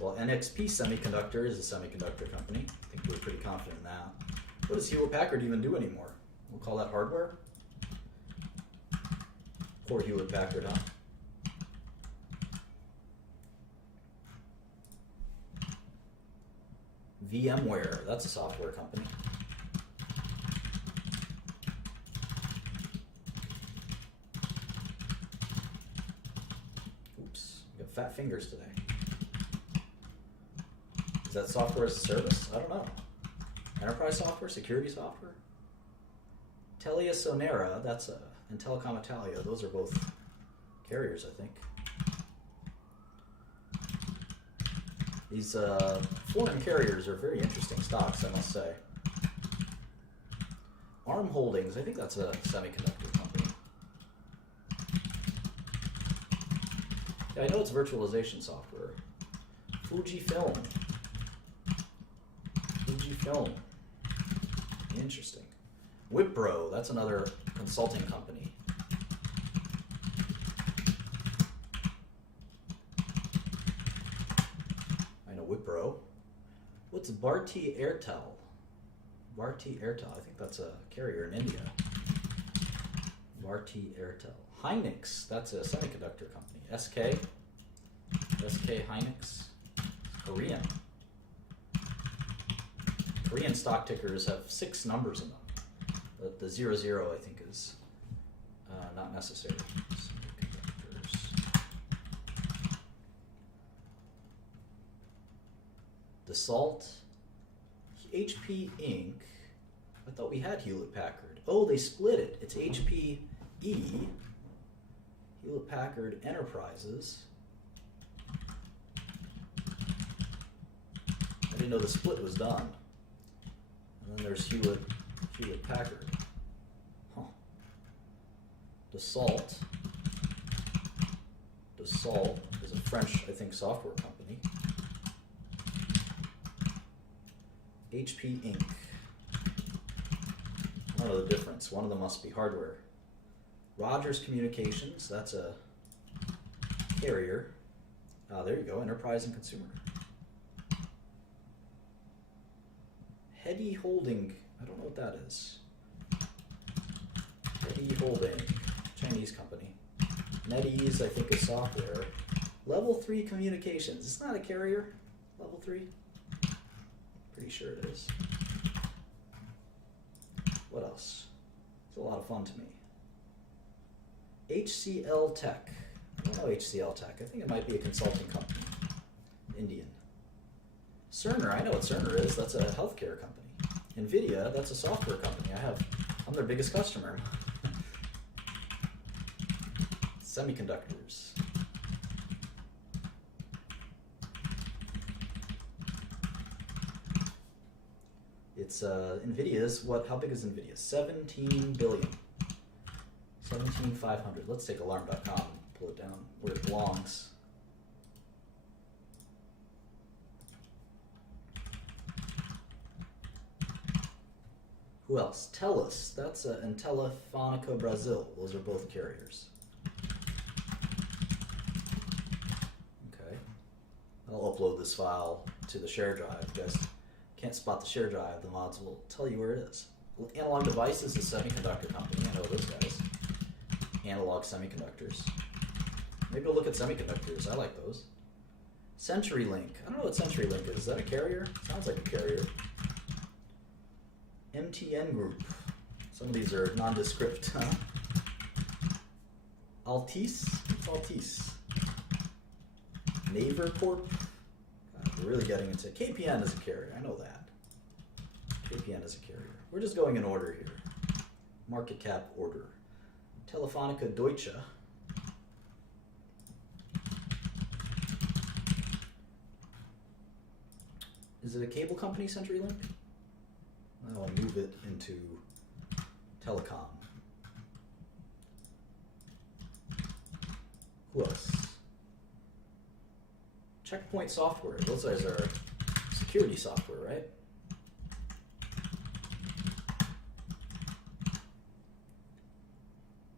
Well, NXP Semiconductor is a semiconductor company. I think we're pretty confident in that. What does Hewlett-Packard even do anymore? We'll call that hardware? Poor Hewlett-Packard, huh? VMware, that's a software company. Oops, we got fat fingers today. Is that software as a service? I don't know. Enterprise software, security software? Telia Sonera, that's and Telecom Italia, those are both carriers, I think. These foreign carriers are very interesting stocks, I must say. ARM Holdings, I think that's a semiconductor company. Yeah, I know it's virtualization software. Fujifilm. Fujifilm. Interesting. Wipro, that's another consulting company. I know Wipro. What's Bharti Airtel? Bharti Airtel, I think that's a carrier in India. Bharti Airtel. Hynix, that's a semiconductor company. SK Hynix, Korean. Korean stock tickers have 6 numbers in them. But the 00 I think is not necessary. Semiconductors. Dassault, HP Inc. I thought we had Hewlett Packard. Oh, they split it. It's HPE, Hewlett Packard Enterprises. I didn't know the split was done. And then there's Hewlett Packard. Huh. Dassault is a French, I think, software company. HP Inc. I don't know the difference. One of them must be hardware. Rogers Communications, that's a carrier. There you go, enterprise and consumer. Heady Holding, I don't know what that is. Heady Holding, Chinese company. NetEase, I think, is software. Level 3 Communications, it's not a carrier, Level 3? Pretty sure it is. What else? It's a lot of fun to me. HCL Tech. I don't know HCL Tech. I think it might be a consulting company. Indian. Cerner. I know what Cerner is. That's a healthcare company. NVIDIA. That's a software company. I'm their biggest customer. Semiconductors. It's NVIDIA's, how big is NVIDIA? 17 billion. 17,500. Let's take alarm.com and pull it down where it belongs. Who else? TELUS. That's and Telefónica Brazil. Those are both carriers. Okay. I'll upload this file to the share drive. You guys can't spot the share drive, the mods will tell you where it is. Analog Devices is a semiconductor company. I know those guys. Analog Semiconductors. Maybe we'll look at semiconductors. I like those. CenturyLink. I don't know what CenturyLink is. Is that a carrier? Sounds like a carrier. MTN Group. Some of these are nondescript. Altice? What's Altice? Naver Corp. God, we're really getting into KPN as a carrier. I know that. KPN as a carrier. We're just going in order here. Market cap order. Telefonica Deutsche. Is it a cable company, CenturyLink? I'll move it into telecom. Who else? Checkpoint Software. Those guys are security software, right?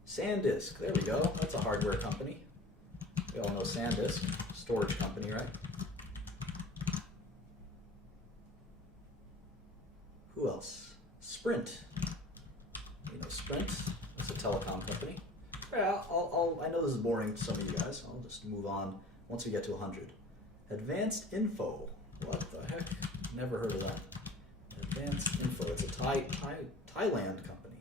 SanDisk. There we go. That's a hardware company. We all know SanDisk. Storage company, right? Who else? Sprint. You know Sprint. That's a telecom company. Yeah, I know this is boring to some of you guys. I'll just move on once we get to 100. Advanced Info. What the heck? Never heard of that. Advanced Info. It's a Thailand company.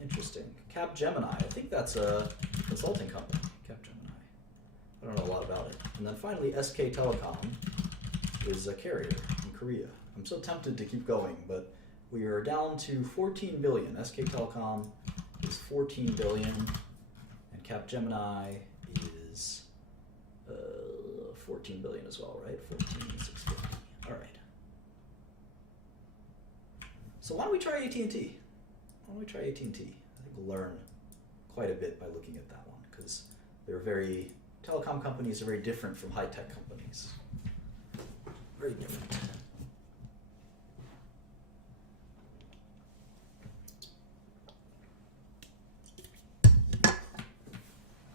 Interesting. Capgemini. I think that's a consulting company. Capgemini. I don't know a lot about it. And then finally, SK Telecom is a carrier in Korea. I'm so tempted to keep going, but we are down to 14 billion. SK Telecom is 14 billion, and Capgemini is 14 billion as well, right? 14,650. All right. So why don't we try AT&T? don't we try AT&T? I think we'll learn quite a bit by looking at that one, because telecom companies are very different from high-tech companies. Very different.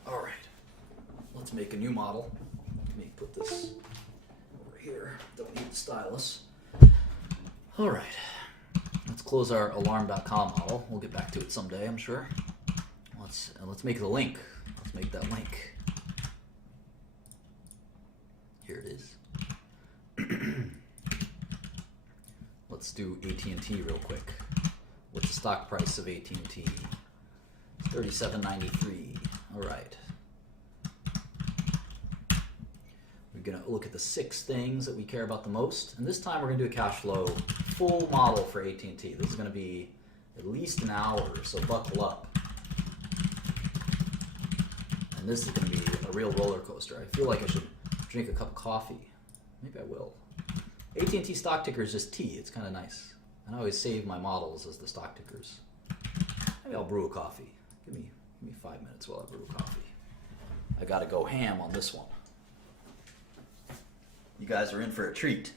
All right, let's make a new model. Let me put this over here. Don't need the stylus. All right, let's close our alarm.com model. We'll get back to it someday, I'm sure. Let's make the link. Let's make that link. Here it is. Let's do AT&T real quick. What's the stock price of AT&T? It's $37.93. All right. We're going to look at the 6 things that we care about the most. And this time we're going to do a cash flow full model for AT&T. This is going to be at least an hour, so buckle up. And this is going to be a real roller coaster. I feel like I should drink a cup of coffee. Maybe I will. AT&T stock ticker is just T. It's kind of nice. And I always save my models as the stock tickers. Maybe I'll brew a coffee. Give me 5 minutes while I brew a coffee. I got to go ham on this one. You guys are in for a treat.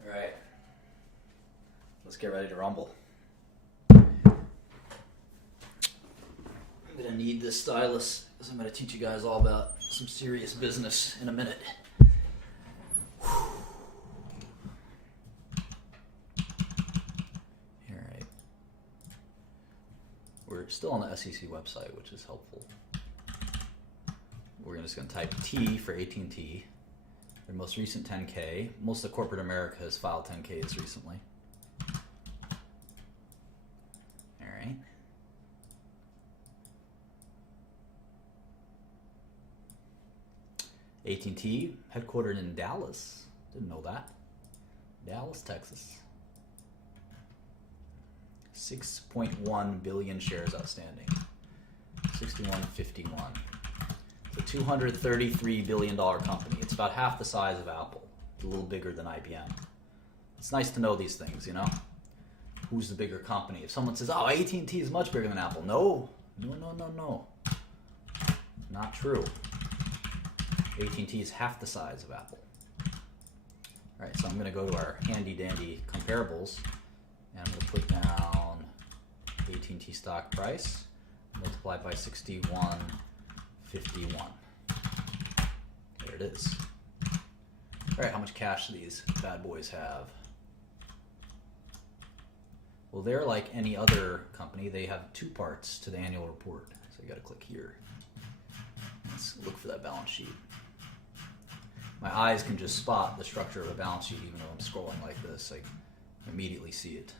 All right, let's get ready to rumble. I'm gonna need this stylus because I'm gonna teach you guys all about some serious business in a minute. All right, we're still on the SEC website, which is helpful. We're just gonna type T for AT&T. Their most recent 10K. Most of corporate America has filed 10Ks recently. All right. AT&T, headquartered in Dallas. Didn't know that. Dallas, Texas. 6.1 billion shares outstanding. 61.51. It's a $233 billion company. It's about half the size of Apple. It's a little bigger than IBM. It's nice to know these things, you know? Who's the bigger company? If someone says, oh, AT&T is much bigger than Apple. No. Not true. AT&T is half the size of Apple. All right, so I'm going to go to our handy-dandy comparables, and I'm going to put down AT&T stock price, multiplied by 61.51. There it is. All right, how much cash do these bad boys have? Well, they're like any other company. They have two parts to the annual report. So you got to click here. Let's look for that balance sheet. My eyes can just spot the structure of a balance sheet even though I'm scrolling like this. I immediately see it.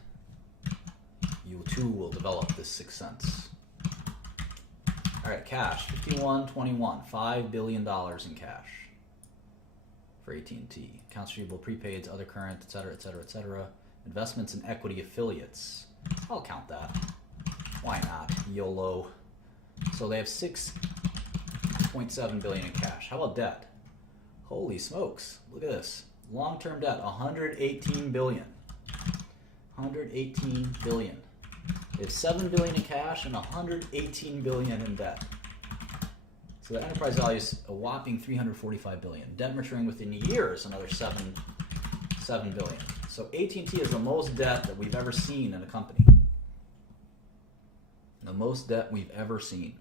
You too will develop this sixth sense. All right, cash, 5121, $5 billion in cash for AT&T. Accounts receivable, prepaids, other current, et cetera, et cetera, et cetera. Investments in equity affiliates. I'll count that. Why not? YOLO. So they have $6.7 billion in cash. How about debt? Holy smokes. Look at this. Long-term debt, $118 billion. $118 billion. They have $7 billion in cash and $118 billion in debt. So the enterprise value is a whopping $345 billion. Debt maturing within a year is another $7 billion. So AT&T is the most debt that we've ever seen in a company. The most debt we've ever seen.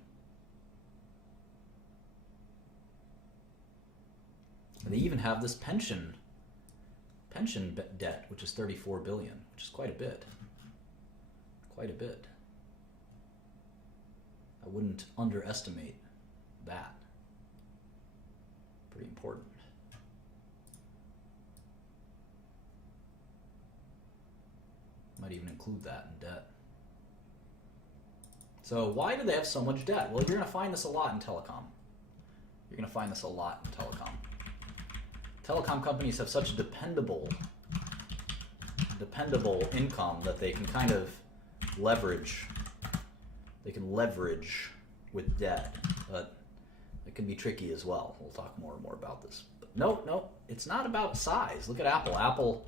And they even have this pension debt, which is $34 billion, which is quite a bit. Quite a bit. I wouldn't underestimate that. Pretty important. Might even include that in debt. So why do they have so much debt? Well, you're going to find this a lot in telecom. You're going to find this a lot in telecom. Telecom companies have such dependable income that they can kind of leverage. They can leverage with debt, but it can be tricky as well. We'll talk more and more about this. But no, it's not about size. Look at Apple.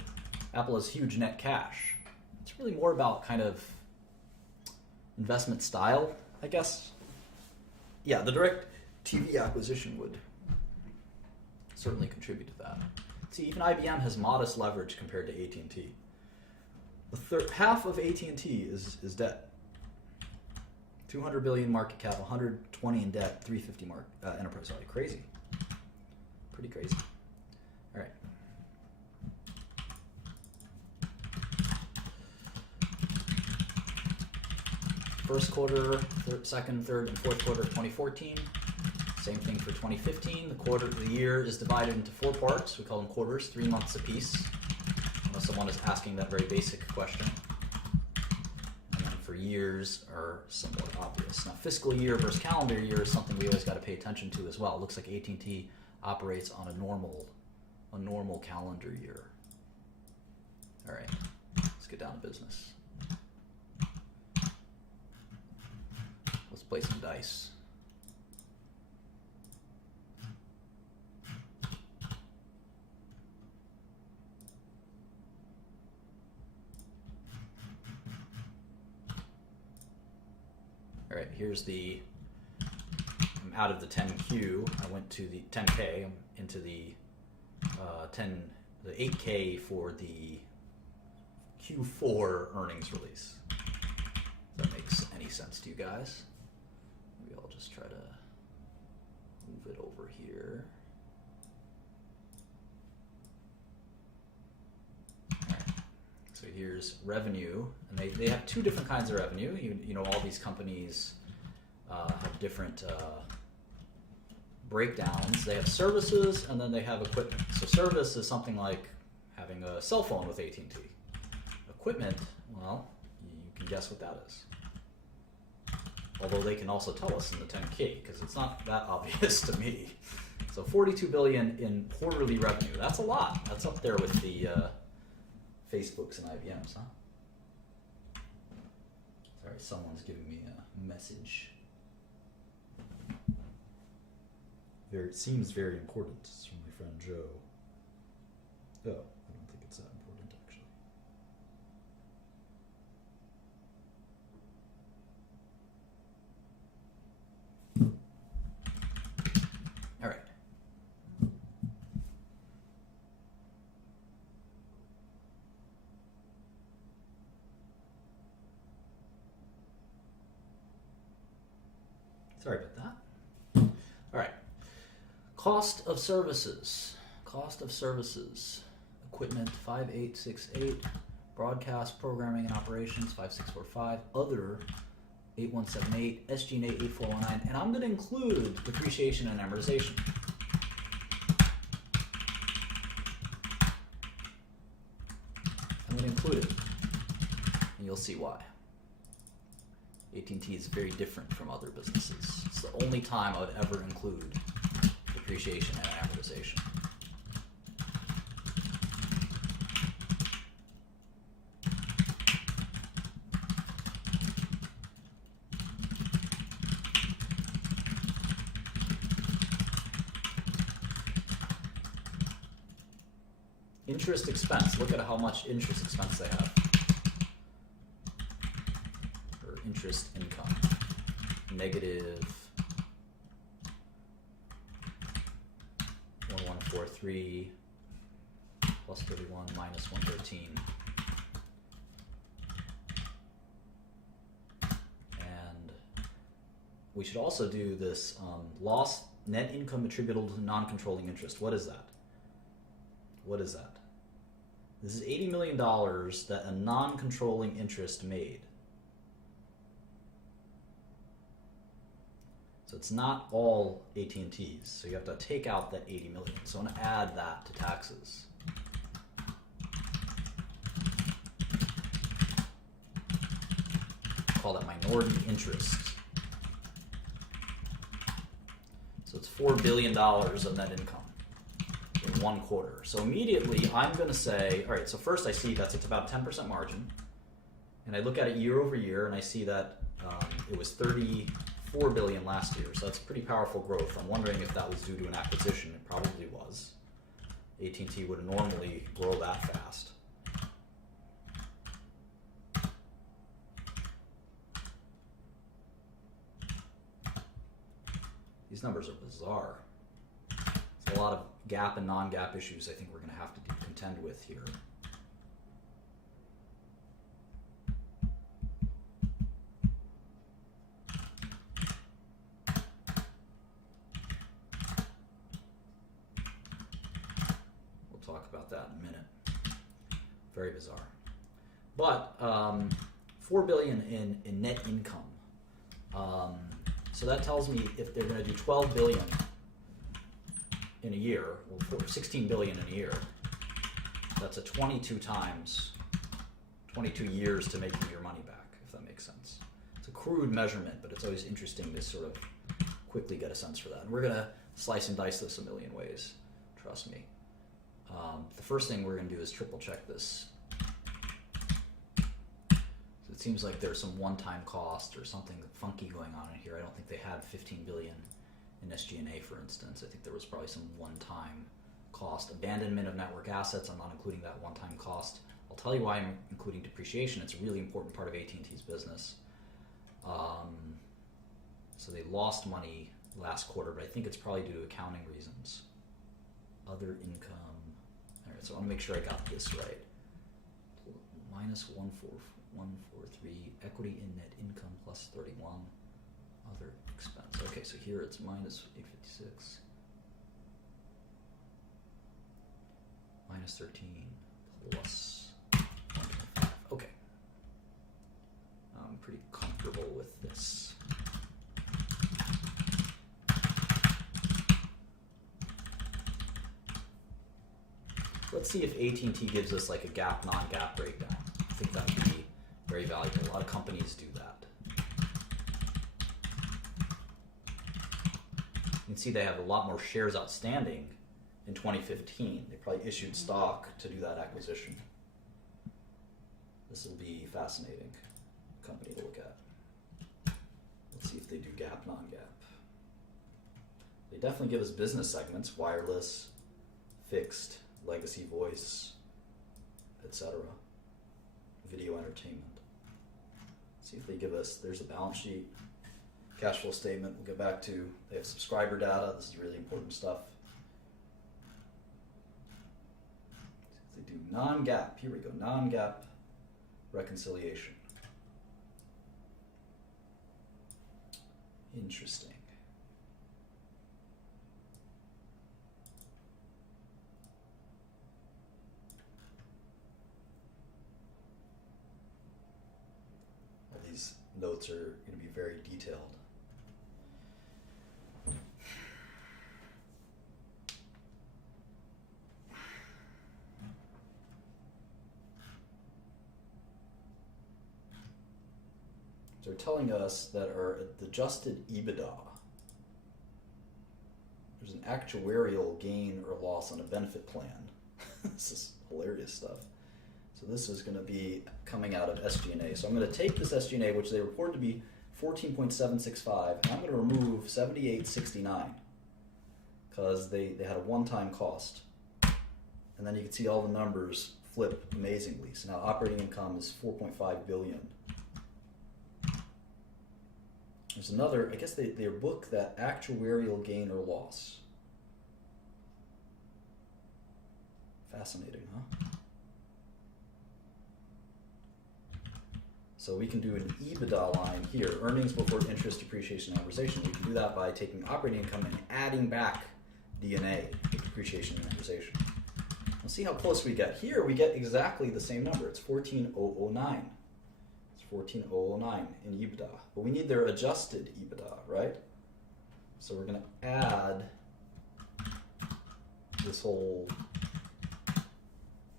Apple has huge net cash. It's really more about kind of investment style, I guess. Yeah, the direct TV acquisition would certainly contribute to that. See, even IBM has modest leverage compared to AT&T. Half of AT&T is debt. 200 billion market cap, 120 in debt, 350 enterprise value. Crazy. Pretty crazy. All right. First quarter, second, third, and fourth quarter of 2014. Same thing for 2015. The year is divided into 4 parts. We call them quarters, 3 months apiece. Unless someone is asking that very basic question. And then for years are somewhat obvious. Now, fiscal year versus calendar year is something we always got to pay attention to as well. It looks like AT&T operates on a normal calendar year. All right, let's get down to business. Let's play some dice. All right, here's I'm out of the 10Q. I went to the 10K. I'm into the 8K for the Q4 earnings release. If that makes any sense to you guys. Maybe I'll just try to move it over here. All right. So here's revenue, and they have 2 different kinds of revenue. You know, all these companies have different breakdowns. They have services, and then they have equipment. So service is something like having a cell phone with AT&T. Equipment, well, you can guess what that is. Although they can also tell us in the 10K, because it's not that obvious to me. So $42 billion in quarterly revenue. That's a lot. That's up there with the Facebooks and IBMs, huh? Sorry, someone's giving me a message. It seems very important. It's from my friend Joe. Oh, I don't think it's that important, actually. All right. Sorry about that. All right. Cost of services. Equipment 5868. broadcast, programming and operations, 5645, other, 8178, SG&A 8419, and I'm going to include depreciation and amortization. I'm going to include it, and you'll see why. AT&T is very different from other businesses. It's the only time I would ever include depreciation and amortization. Interest expense. Look at how much interest expense they have. Or interest income. Negative 1143 plus 31 minus 113. And we should also do this loss net income attributable to non-controlling interest. What is that? What is that? This is $80 million that a non-controlling interest made. So it's not all AT&T's. So you have to take out that $80 million. So I'm going to add that to taxes. Call that minority interest. So it's $4 billion of net income in 1 quarter. So immediately I'm going to say, all right, so first I see it's about a 10% margin. And I look at it year over year and I see that it was $34 billion last year. So that's pretty powerful growth. I'm wondering if that was due to an acquisition. It probably was. AT&T would normally grow that fast. These numbers are bizarre. There's a lot of GAAP and non-GAAP issues I think we're going to have to contend with here. We'll talk about that in a minute. Very bizarre. But $4 billion in net income. So that tells me if they're going to do $12 billion in a year, or $16 billion in a year, that's a 22 years to making your money back, if that makes sense. It's a crude measurement, but it's always interesting to sort of quickly get a sense for that. And we're going to slice and dice this a million ways, trust me. The first thing we're going to do is triple check this. It seems like there's some one-time cost or something funky going on in here. I don't think they had $15 billion in SG&A, for instance. I think there was probably some one-time cost. Abandonment of network assets, I'm not including that one-time cost. I'll tell you why I'm including depreciation. It's a really important part of AT&T's business. So they lost money last quarter, but I think it's probably due to accounting reasons. Other income. All right, so I want to make sure I got this right. Minus 143, equity in net income plus 31, other expense. Okay, so here it's minus 856, minus 13, plus 125. Okay. I'm pretty comfortable with this. Let's see if AT&T gives us like a GAAP, non-GAAP breakdown. I think that would be very valuable. A lot of companies do that. You can see they have a lot more shares outstanding in 2015. They probably issued stock to do that acquisition. This will be fascinating company to look at. Let's see if they do GAAP, non-GAAP. They definitely give us business segments, wireless, fixed, legacy voice, etc. Video entertainment. See if they give us, there's a balance sheet, cash flow statement we'll get back to. They have subscriber data. This is really important stuff. See if they do non-GAAP. Here we go, non-GAAP reconciliation. Interesting. notes are going to be very detailed. So they're telling us that our adjusted EBITDA, there's an actuarial gain or loss on a benefit plan. This is hilarious stuff. So this is going to be coming out of SG&A. So I'm going to take this SG&A, which they reported to be 14.765, and I'm going to remove 7869 because they had a one-time cost. And then you can see all the numbers flip amazingly. So now operating income is 4.5 billion. There's another, I guess they book that actuarial gain or loss. Fascinating, huh? So we can do an EBITDA line here, earnings before interest, depreciation, and amortization. We can do that by taking operating income and adding back D&A, depreciation and amortization. We'll see how close we get. Here we get exactly the same number. It's 14,009. It's 14,009 in EBITDA. But we need their adjusted EBITDA, right? So we're going to add this whole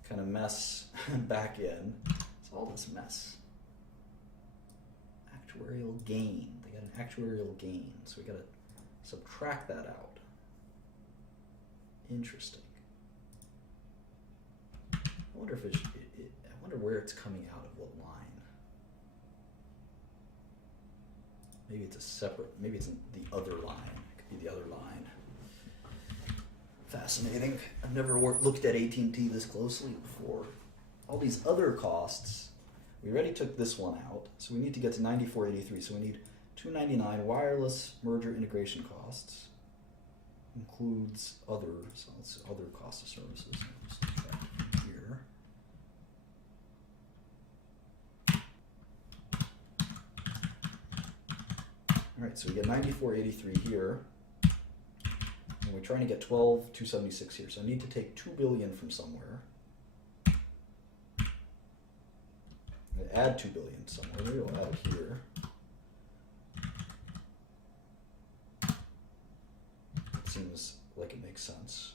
kind of mess back in. It's all this mess. Actuarial gain. They got an actuarial gain, so we got to subtract that out. Interesting. I wonder if I wonder where it's coming out of what line. Maybe it's a separate. Maybe it's in the other line. It could be the other line. Fascinating. I've never looked at AT&T this closely before. All these other costs. We already took this one out, so we need to get to 9483. So we need 299 wireless merger integration costs. Includes other, so let's see, other cost of services. Just subtract from here. All right, so we get 9483 here, and we're trying to get 12,276 here. So I need to take 2 billion from somewhere. Add 2 billion somewhere. Maybe we'll add it here. It seems like it makes sense.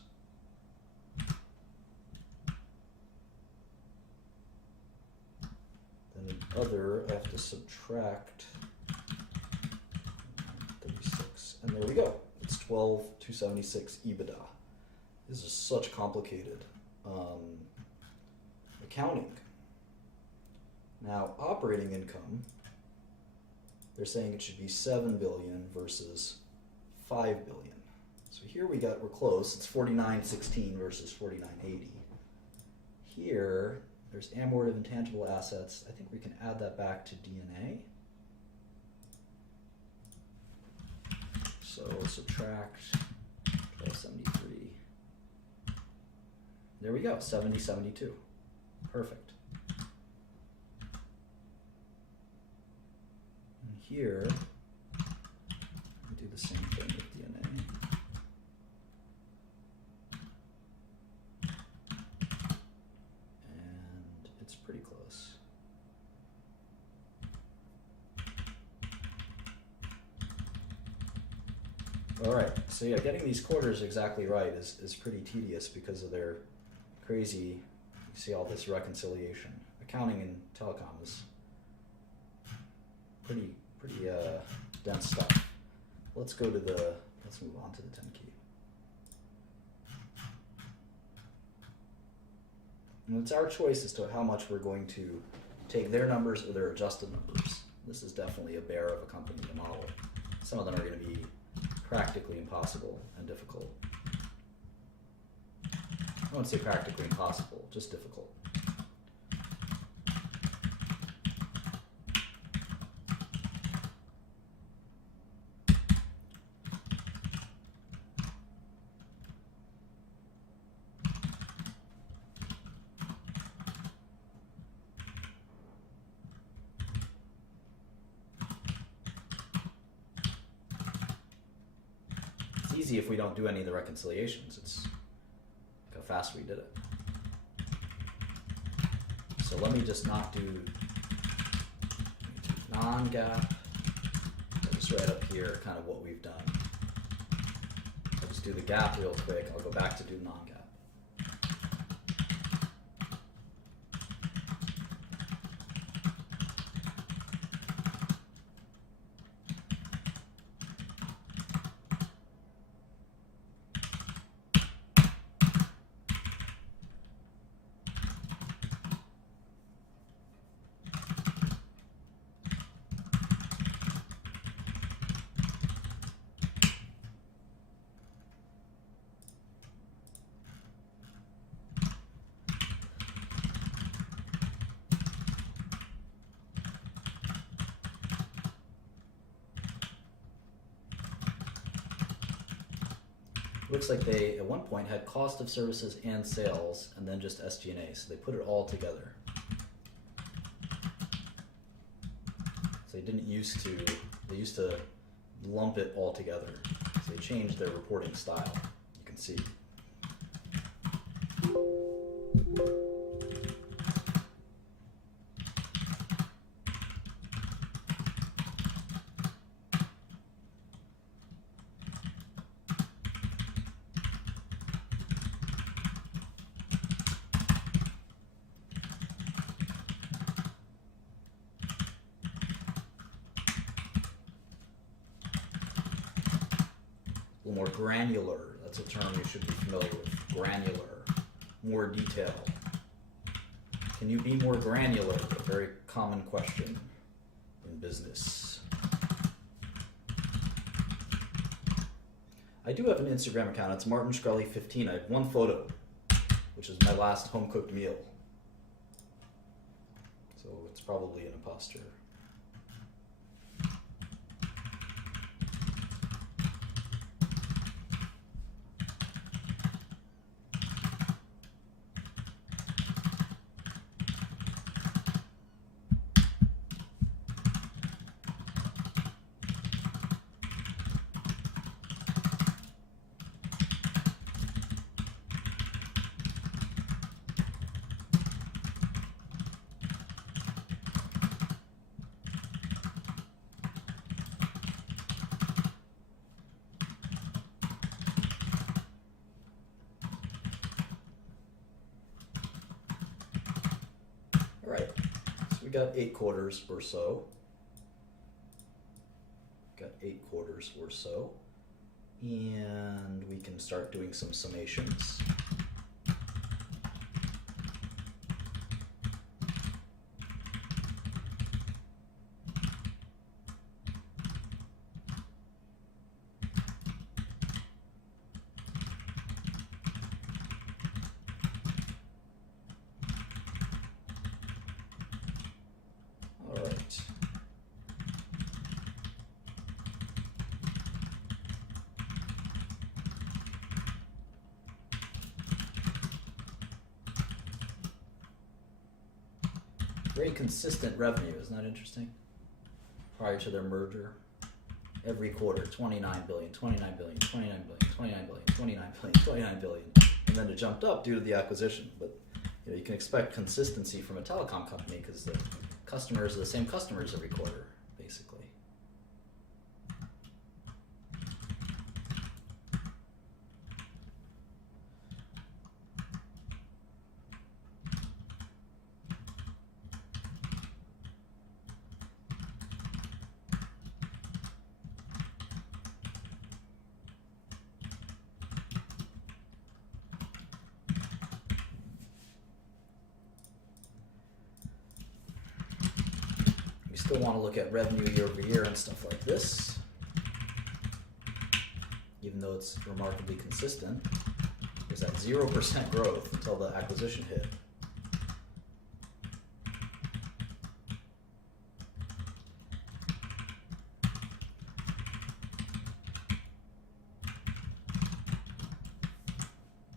Then the other, I have to subtract 36, and there we go. It's 12,276 EBITDA. This is such complicated accounting. Now, operating income, they're saying it should be 7 billion versus 5 billion. So here we're close. It's 4916 versus 4980. Here, there's amort of intangible assets. I think we can add that back to D&A. So subtract 1273. There we go, 7072. Perfect. Here, we do the same thing with DNA. And it's pretty close. All right, so yeah, getting these quarters exactly right is pretty tedious because of their crazy, you see all this reconciliation. Accounting in telecom is pretty dense stuff. Let's move on to the 10 key. And it's our choice as to how much we're going to take their numbers or their adjusted numbers. This is definitely a bear of a company to model. Some of them are going to be practically impossible and difficult. I won't say practically impossible, just difficult. Easy if we don't do any of the reconciliations. It's look how fast we did it. So let me just not do non-GAAP. I'll just write up here kind of what we've done. I'll just do the GAAP real quick. I'll go back to do non-GAAP. Looks like they, at one point, had cost of services and sales, and then just SG&A, so they put it all together. So they didn't used to, they used to lump it all together. So they changed their reporting style, you can see. More granular, that's a term you should be familiar with. Granular, more detail. Can you be more granular? A very common question in business. I do have an Instagram account. It's Martin Shkreli 15. I have one photo, which is my last home cooked meal. So it's probably an imposter. All right, so we got 8 quarters or so. Got 8 quarters or so. And we can start doing some summations. Very consistent revenue, isn't that interesting? Prior to their merger, every quarter, 29 billion, 29 billion, 29 billion, 29 billion, 29 billion, 29 billion, and then it jumped up due to the acquisition. But you can expect consistency from a telecom company because the customers are the same customers every quarter, basically. Still want to look at revenue year over year and stuff like this, even though it's remarkably consistent. There's that 0% growth until the acquisition hit.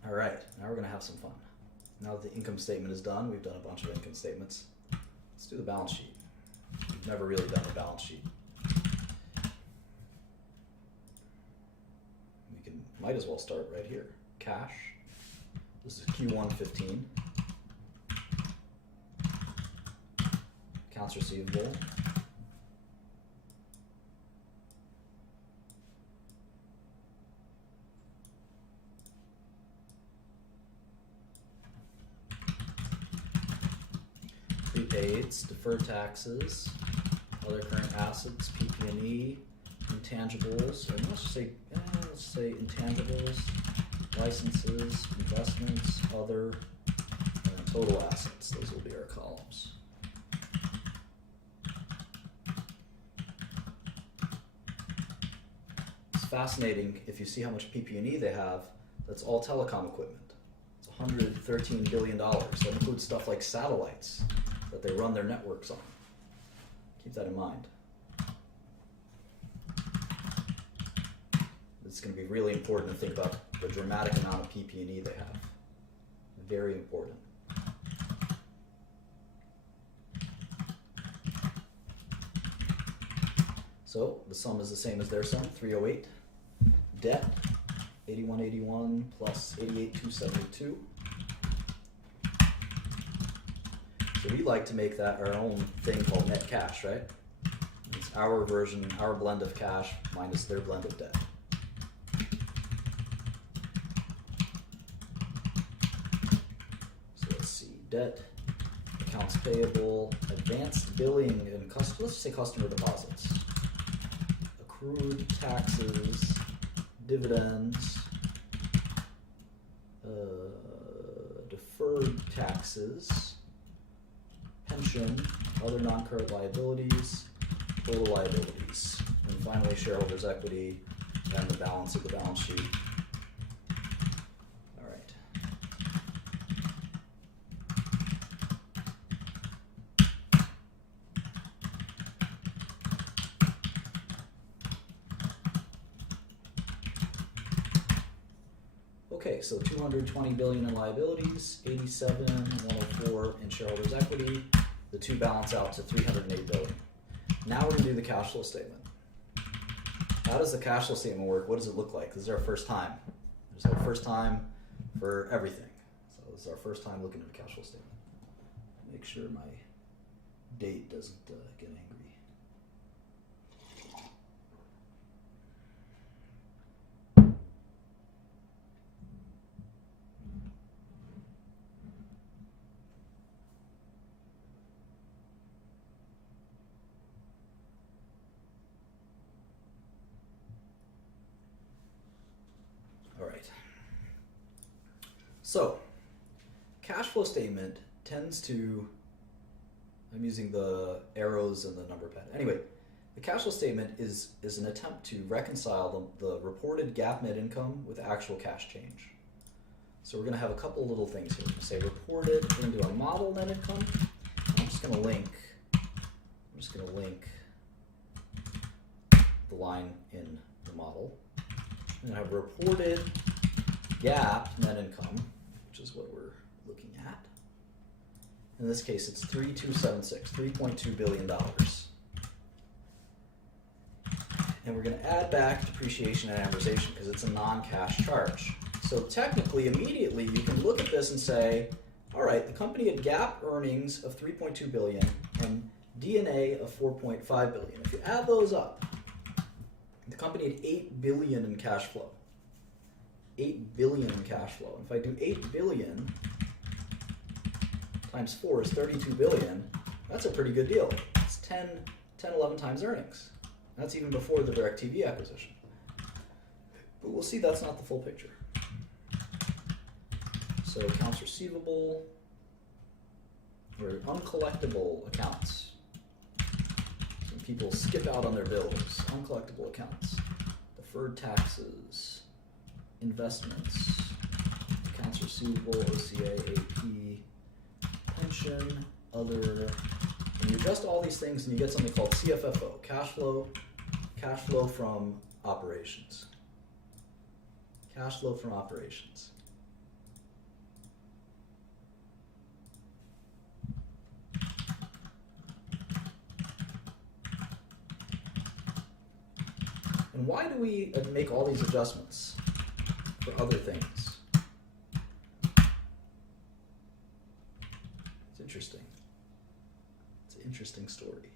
All right, now we're going to have some fun. Now that the income statement is done, we've done a bunch of income statements. Let's do the balance sheet. We've never really done a balance sheet. We might as well start right here. Cash. This is Q1 15. Accounts receivable. paids, deferred taxes, other current assets, PP&E, intangibles, or let's say intangibles, licenses, investments, other, and then total assets. Those will be our columns. It's fascinating if you see how much PP&E they have. That's all telecom equipment. It's $113 billion. That includes stuff like satellites that they run their networks on. Keep that in mind. It's going to be really important to think about the dramatic amount of PP&E they have. Very important. So the sum is the same as their sum, 308. Debt, 8181 plus 88272. So we like to make that our own thing called net cash, right? It's our version, our blend of cash minus their blend of debt. So let's see, debt, accounts payable, advanced billing, and let's just say customer deposits, accrued taxes, dividends, deferred taxes, pension, other non-current liabilities, total liabilities, and finally shareholders' equity and the balance of the balance sheet. All right. Okay, so 220 billion in liabilities, 87, 104 in shareholders' equity. The two balance out to 308 billion. Now we're going to do the cash flow statement. How does the cash flow statement work? What does it look like? This is our first time. This is our first time for everything. So this is our first time looking at the cash flow statement. Make sure my date doesn't get angry. So, cash flow statement tends to, I'm using the arrows and the number pad. Anyway, the cash flow statement is an attempt to reconcile the reported GAAP net income with actual cash change. So we're going to have a couple little things here. We're going to say reported, we're going to do a model net income. I'm just going to link the line in the model. I'm going to have reported GAAP net income, which is what we're looking at. In this case, it's 3276, $3.2 billion. And we're going to add back depreciation and amortization because it's a non-cash charge. So technically, immediately, you can look at this and say, all right, the company had GAAP earnings of 3.2 billion and D&A of 4.5 billion. If you add those up, the company had 8 billion in cash flow. 8 billion in cash flow. If I do 8 billion times 4 is 32 billion, that's a pretty good deal. It's 10, 11 times earnings. That's even before the DirecTV acquisition. But we'll see that's not the full picture. So accounts receivable, or uncollectible accounts. Some people skip out on their bills. Uncollectible accounts. Deferred taxes. Investments, accounts receivable, OCA, AP, pension, other, and you adjust all these things and you get something called CFFO, cash flow from operations. Cash flow from operations. And why do we make all these adjustments for other things? It's interesting. It's an interesting story.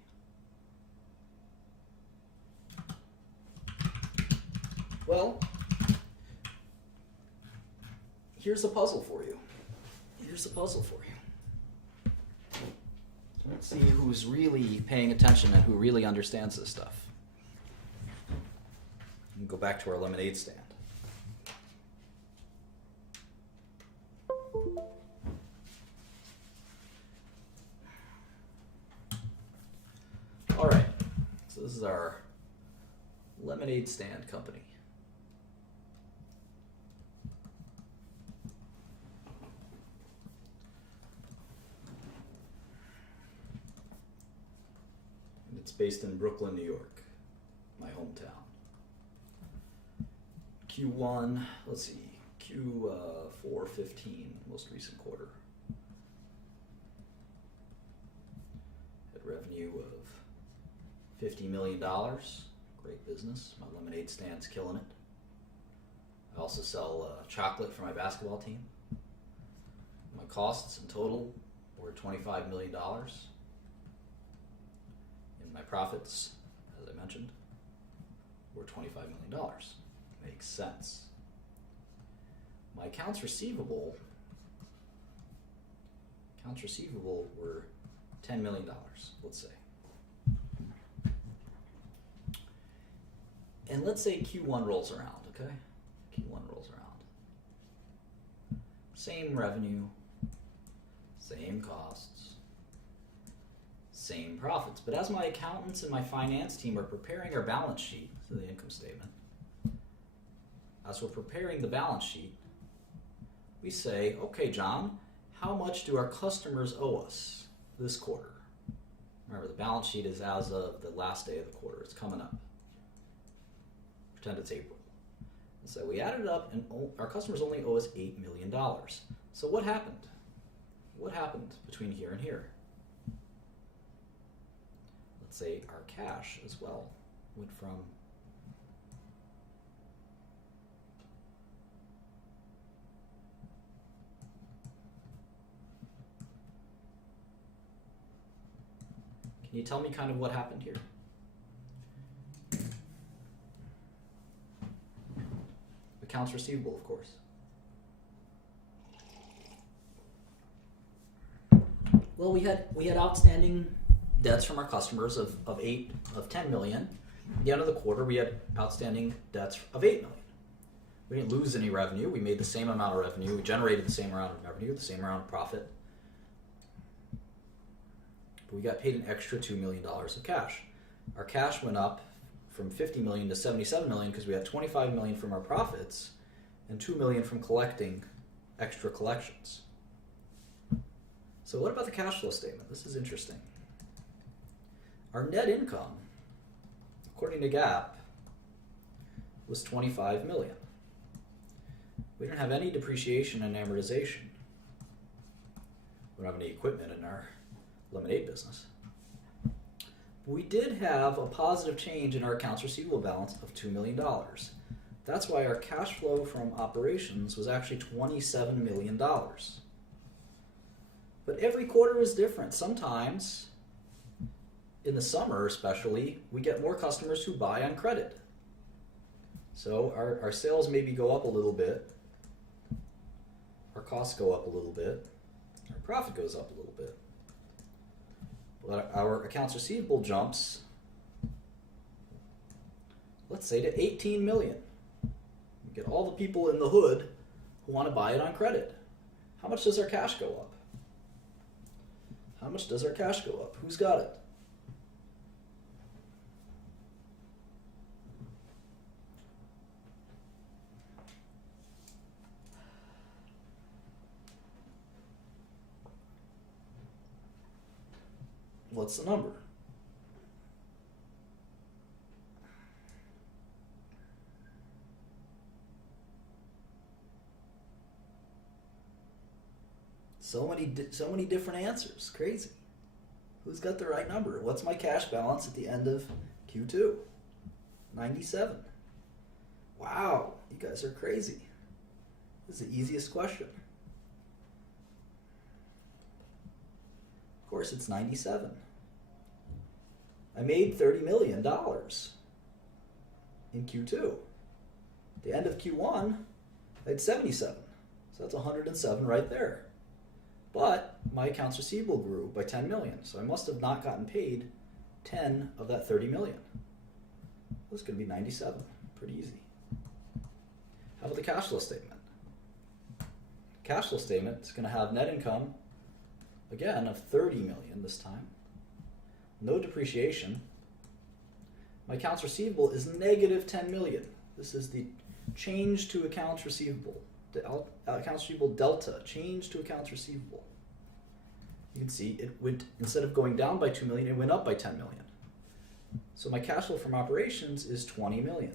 Well, here's a puzzle for you. Here's a puzzle for you. Let's see who's really paying attention and who really understands this stuff. And go back to our lemonade stand. All right, so this is our lemonade stand company. And it's based in Brooklyn, New York, my hometown. Q1, let's see, Q415, most recent quarter. Had revenue of $50 million. Great business. My lemonade stand's killing it. I also sell chocolate for my basketball team. My costs in total were $25 million. And my profits, as I mentioned, were $25 million. Makes sense. My accounts receivable were $10 million, let's say. And let's say Q1 rolls around, okay? Q1 rolls around. Same revenue, same costs, same profits. But as my accountants and my finance team are preparing our balance sheet, so the income statement, as we're preparing the balance sheet, we say, okay, John, how much do our customers owe us this quarter? Remember, the balance sheet is as of the last day of the quarter. It's coming up. Pretend it's April. And so we added it up, and our customers only owe us $8 million. So what happened? What happened between here and here? Let's say our cash as well went from Can you tell me kind of what happened here? Accounts receivable, of course. Well, we had outstanding debts from our customers of 10 million. At the end of the quarter, we had outstanding debts of 8 million. We didn't lose any revenue. We made the same amount of revenue. We generated the same amount of revenue, the same amount of profit. But we got paid an extra $2 million of cash. Our cash went up from 50 million to 77 million because we had 25 million from our profits and 2 million from collecting extra collections. So what about the cash flow statement? This is interesting. Our net income, according to GAAP, was 25 million. We didn't have any depreciation and amortization. We don't have any equipment in our lemonade business. We did have a positive change in our accounts receivable balance of $2 million. That's why our cash flow from operations was actually $27 million. But every quarter is different. Sometimes, in the summer especially, we get more customers who buy on credit. So our sales maybe go up a little bit, our costs go up a little bit, our profit goes up a little bit. But our accounts receivable jumps, let's say, to 18 million. We get all the people in the hood who want to buy it on credit. How much does our cash go up? How much does our cash go up? Who's got it? What's the number? So many different answers. Crazy. Who's got the right number? What's my cash balance at the end of Q2? 97. Wow, you guys are crazy. This is the easiest question. Of course, it's 97. I made $30 million in Q2. At the end of Q1, I had 77. So that's 107 right there. But my accounts receivable grew by 10 million, so I must have not gotten paid 10 of that 30 million. That's going to be 97. Pretty easy. How about the cash flow statement? Cash flow statement is going to have net income, again, of 30 million this time. No depreciation. My accounts receivable is negative 10 million. This is the change to accounts receivable. The accounts receivable delta, change to accounts receivable. You can see it went, instead of going down by 2 million, it went up by 10 million. So my cash flow from operations is 20 million.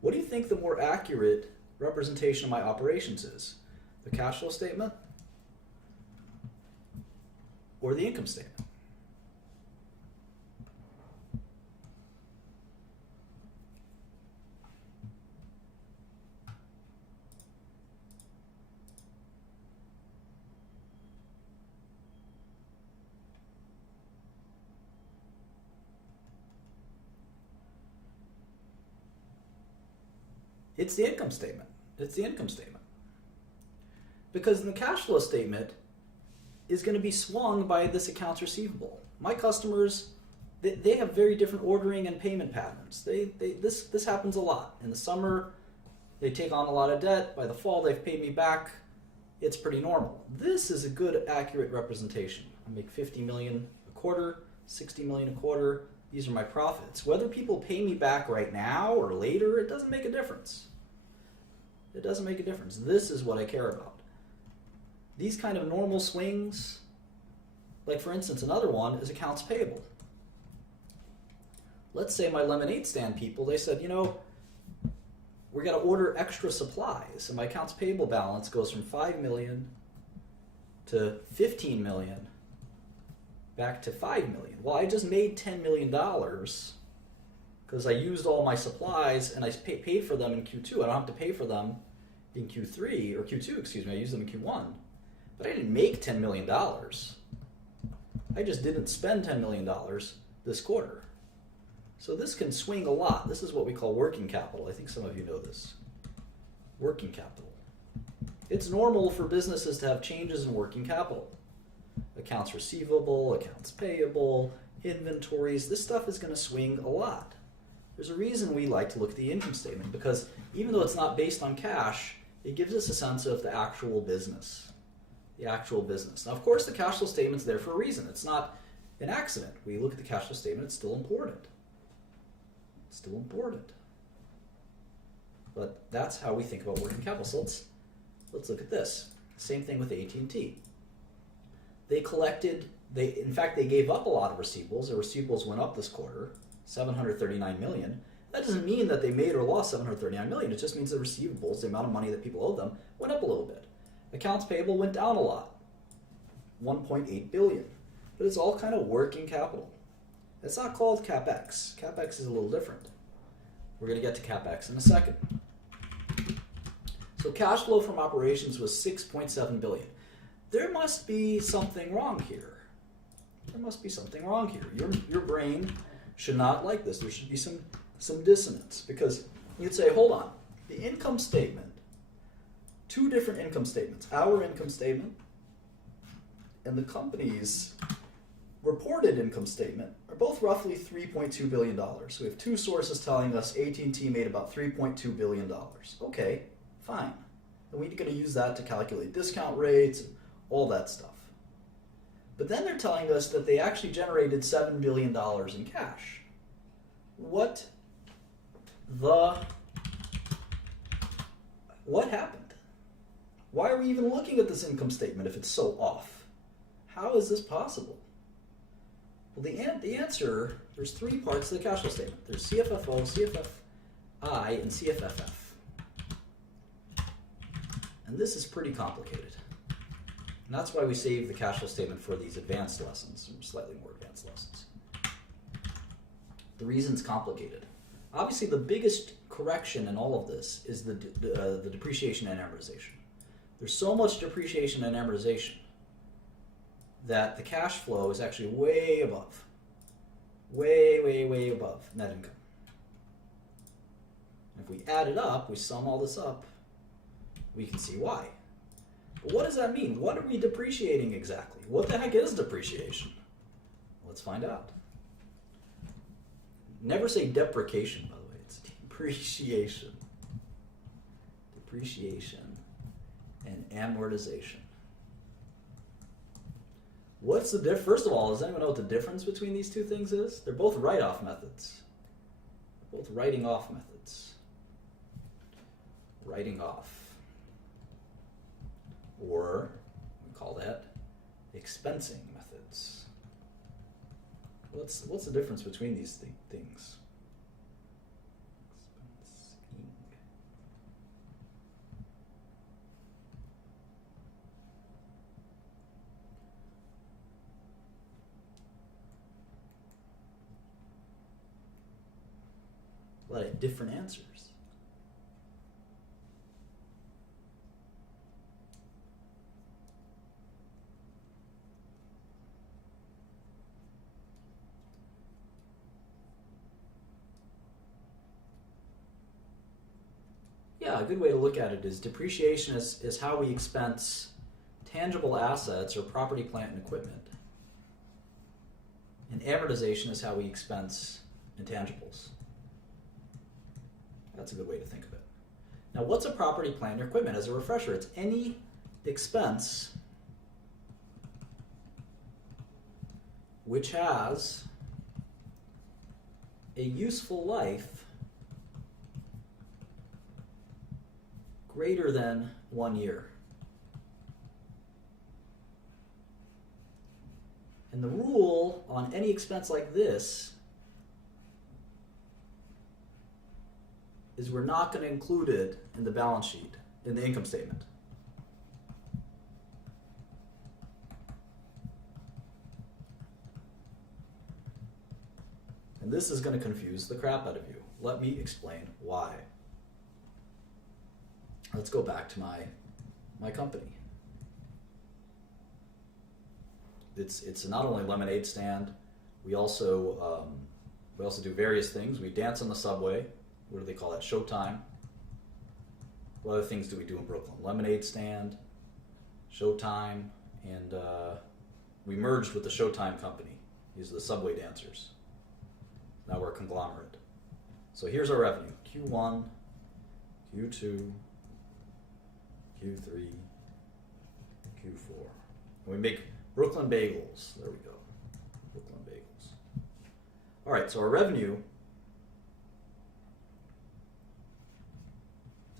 What do you think the more accurate representation of my operations is? The cash flow statement or the income statement? It's the income statement. It's the income statement. Because the cash flow statement is going to be swung by this accounts receivable. My customers, they have very different ordering and payment patterns. This happens a lot. In the summer, they take on a lot of debt. By the fall, they've paid me back. It's pretty normal. This is a good, accurate representation. I make 50 million a quarter, 60 million a quarter. These are my profits. Whether people pay me back right now or later, it doesn't make a difference. It doesn't make a difference. This is what I care about. These kind of normal swings, like for instance, another one is accounts payable. Let's say my lemonade stand people, they said, you know, we're going to order extra supplies, and my accounts payable balance goes from 5 million to 15 million back to 5 million. Well, I just made $10 million because I used all my supplies and I paid for them in Q2. I don't have to pay for them in Q3, or Q2, excuse me, I used them in Q1. But I didn't make $10 million. I just didn't spend $10 million this quarter. So this can swing a lot. This is what we call working capital. I think some of you know this. Working capital. It's normal for businesses to have changes in working capital. Accounts receivable, accounts payable, inventories. This stuff is going to swing a lot. There's a reason we like to look at the income statement, because even though it's not based on cash, it gives us a sense of the actual business. The actual business. Now, of course, the cash flow statement's there for a reason. It's not an accident. We look at the cash flow statement, it's still important. It's still important. But that's how we think about working capital. So let's look at this. Same thing with AT&T. They collected, in fact, they gave up a lot of receivables. Their receivables went up this quarter, 739 million. That doesn't mean that they made or lost 739 million. It just means the receivables, the amount of money that people owe them, went up a little bit. Accounts payable went down a lot, 1.8 billion. But it's all kind of working capital. It's not called CapEx. CapEx is a little different. We're going to get to CapEx in a second. So cash flow from operations was 6.7 billion. There must be something wrong here. There must be something wrong here. Your brain should not like this. There should be some dissonance, because you'd say, hold on, the income statement, two different income statements, our income statement and the company's reported income statement are both roughly $3.2 billion. So we have two sources telling us AT&T made about $3.2 billion. Okay, fine. And we're going to use that to calculate discount rates and all that stuff. But then they're telling us that they actually generated $7 billion in cash. What happened? Why are we even looking at this income statement if it's so off? How is this possible? Well, the answer, there's three parts to the cash flow statement. There's CFFO, CFFI, and CFFF. And this is pretty complicated. And that's why we save the cash flow statement for these advanced lessons, or slightly more advanced lessons. The reason's complicated. Obviously, the biggest correction in all of this is the depreciation and amortization. There's so much depreciation and amortization that the cash flow is actually way above, way above net income. And if we add it up, we sum all this up, we can see why. But what does that mean? What are we depreciating exactly? What the heck is depreciation? Let's find out. Never say depreciation, by the way. It's depreciation. Depreciation and amortization. What's the difference? First of all, does anyone know what the difference between these two things is? They're both write-off methods. Both writing off methods. Writing off. Or we call that expensing methods. What's the difference between these things? Expensing. A lot of different answers. Yeah, a good way to look at it is depreciation is how we expense tangible assets or property, plant, and equipment. And amortization is how we expense intangibles. That's a good way to think of it. Now, what's a property, plant, or equipment? As a refresher, it's any expense which has a useful life greater than 1 year. And the rule on any expense like this is we're not going to include it in the balance sheet, in the income statement. And this is going to confuse the crap out of you. Let me explain why. Let's go back to my company. It's not only a lemonade stand. We also do various things. We dance on the subway. What do they call that? Showtime. What other things do we do in Brooklyn? Lemonade stand, Showtime, and we merged with the Showtime company. These are the subway dancers. Now we're a conglomerate. So here's our revenue. Q1, Q2, Q3, Q4. And we make Brooklyn bagels. There we go. Brooklyn bagels. All right, so our revenue,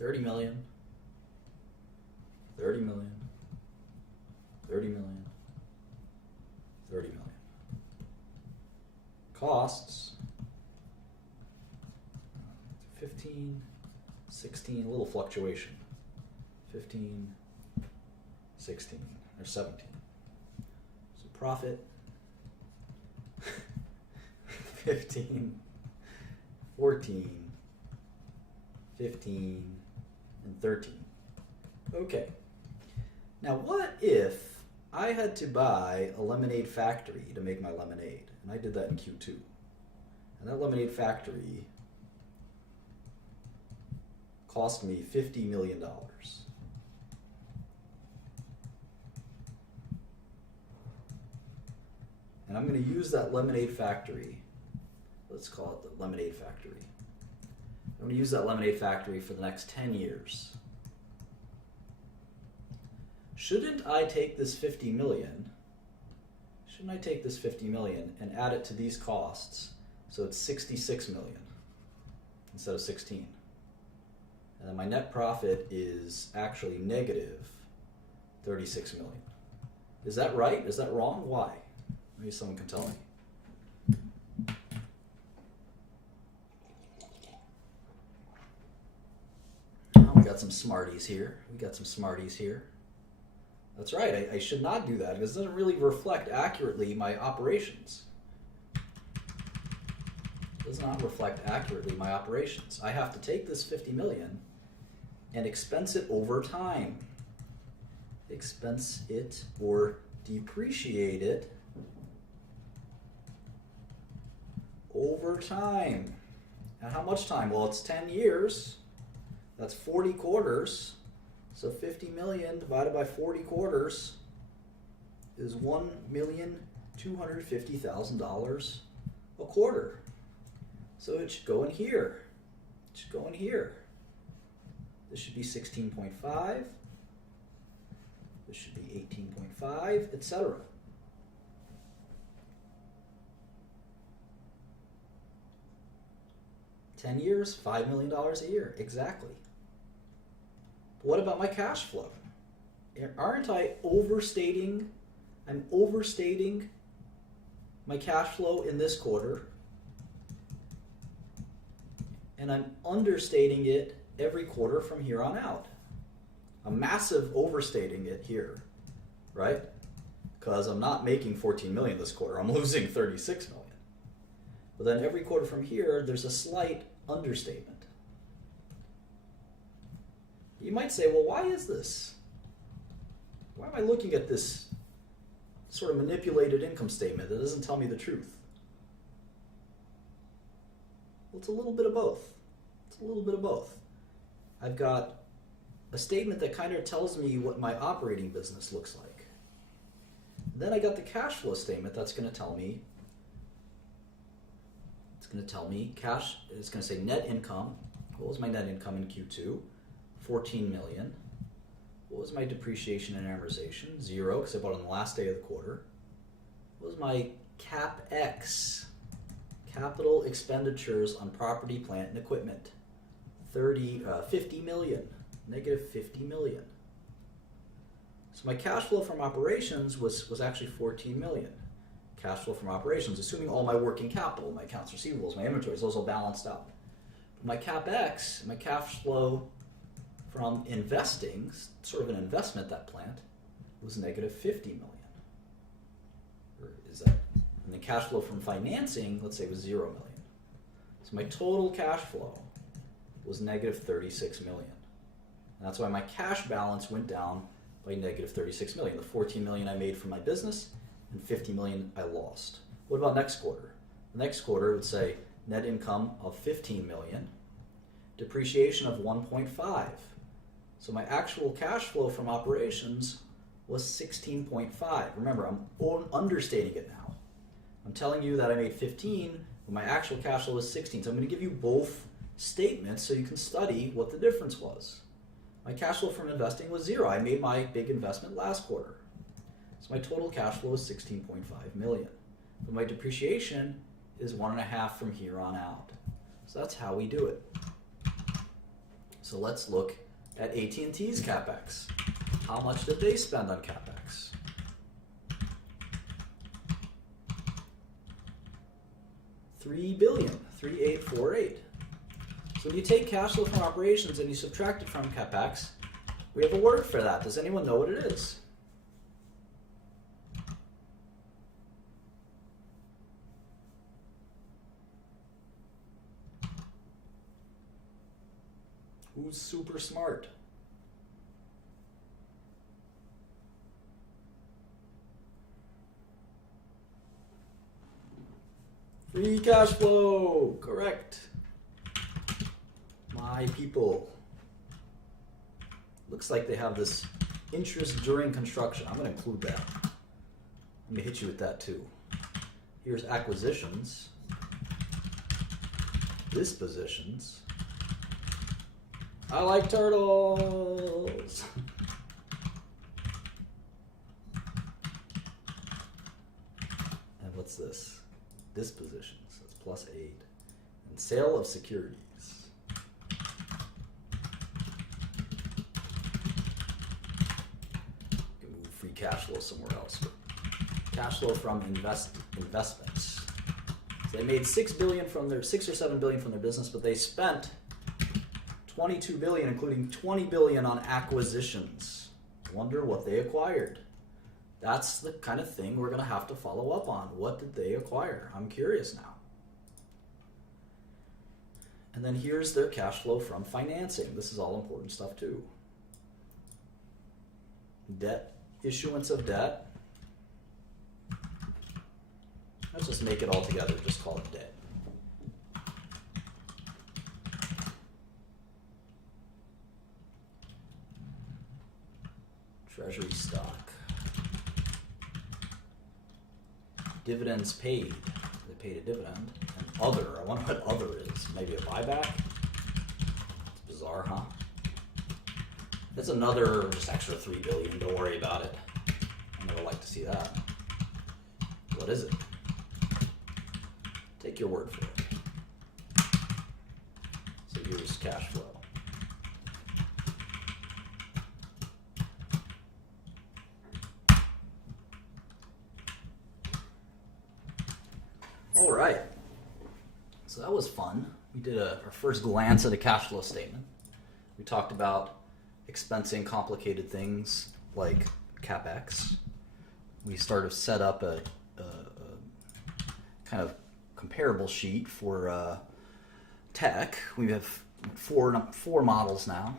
30 million, 30 million, 30 million, 30 million. Costs, 15, 16, a little fluctuation. 15, 16, or 17. So profit, 15, 14, 15, and 13. Okay. Now what if I had to buy a lemonade factory to make my lemonade? And I did that in Q2. And that lemonade factory cost me $50 million. And I'm going to use that lemonade factory. Let's call it the lemonade factory. I'm going to use that lemonade factory for the next 10 years. Shouldn't I take this 50 million? Shouldn't I take this 50 million and add it to these costs so it's 66 million instead of 16? And then my net profit is actually negative 36 million. Is that right? Is that wrong? Why? Maybe someone can tell me. Oh, we got some smarties here. That's right. I should not do that because it doesn't really reflect accurately my operations. It does not reflect accurately my operations. I have to take this 50 million and expense it over time. Expense it or depreciate it over time. And how much time? Well, it's 10 years. That's 40 quarters. So 50 million divided by 40 quarters is $1,250,000 a quarter. So it should go in here. It should go in here. This should be 16.5. This should be 18.5, etc. $10 years, $5 million a year, exactly. But what about my cash flow? Aren't I overstating? I'm overstating my cash flow in this quarter, and I'm understating it every quarter from here on out. I'm massive overstating it here, right? Because I'm not making 14 million this quarter, I'm losing 36 million. But then every quarter from here, there's a slight understatement. You might say, well, why is this? Why am I looking at this sort of manipulated income statement that doesn't tell me the truth? Well, it's a little bit of both. It's a little bit of both. I've got a statement that kind of tells me what my operating business looks like. Then I got the cash flow statement that's going to tell me, cash, it's going to say net income. What was my net income in Q2? 14 million. What was my depreciation and amortization? 0, because I bought on the last day of the quarter. What was my CapEx? Capital expenditures on property, plant, and equipment. 50 million. Negative 50 million. So my cash flow from operations was actually 14 million. Cash flow from operations, assuming all my working capital, my accounts receivables, my inventories, those all balanced out. My CapEx, my cash flow from investing, sort of an investment, that plant, was negative 50 million. Or is that? And the cash flow from financing, let's say, was 0 million. So my total cash flow was negative 36 million. And that's why my cash balance went down by negative 36 million. The 14 million I made from my business and 50 million I lost. What about next quarter? The next quarter would say net income of 15 million, depreciation of 1.5. So my actual cash flow from operations was 16.5. Remember, I'm understating it now. I'm telling you that I made 15, but my actual cash flow was 16. So I'm going to give you both statements so you can study what the difference was. My cash flow from investing was 0. I made my big investment last quarter. So my total cash flow is 16.5 million. But my depreciation is 1.5 from here on out. So that's how we do it. So let's look at AT&T's CapEx. How much did they spend on CapEx? $3 billion, 3,848. So when you take cash flow from operations and you subtract it from CapEx, we have a word for that. Does anyone know what it is? Who's super smart? Free cash flow, correct. My people. Looks like they have this interest during construction. I'm going to include that. Let me hit you with that too. Here's acquisitions, dispositions. I like turtles. And what's this? Dispositions. That's plus 8. And sale of securities. Free cash flow somewhere else. Cash flow from investments. So they made 6 or 7 billion from their business, but they spent 22 billion, including 20 billion on acquisitions. Wonder what they acquired. That's the kind of thing we're going to have to follow up on. What did they acquire? I'm curious now. And then here's their cash flow from financing. This is all important stuff too. Debt. Issuance of debt. Let's just make it all together, just call it debt. Treasury stock. Dividends paid. They paid a dividend. And other. I wonder what other is. Maybe a buyback? It's bizarre, huh? That's another just extra $3 billion. Don't worry about it. I never like to see that. What is it? Take your word for it. So here's cash flow. All right. So that was fun. We did our first glance at a cash flow statement. We talked about expensing complicated things like CapEx. We sort of set up a kind of comparable sheet for tech. We have four models now: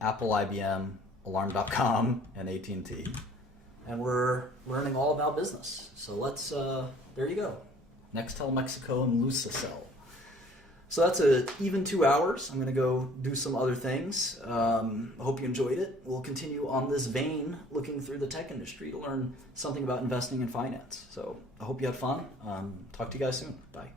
Apple, IBM, Alarm.com, and AT&T. And we're learning all about business. So let's, there you go. Nextel Mexico and Lucicell. So that's an even 2 hours. I'm going to go do some other things. I hope you enjoyed it. We'll continue on this vein, looking through the tech industry to learn something about investing and finance. So I hope you had fun. Talk to you guys soon. Bye.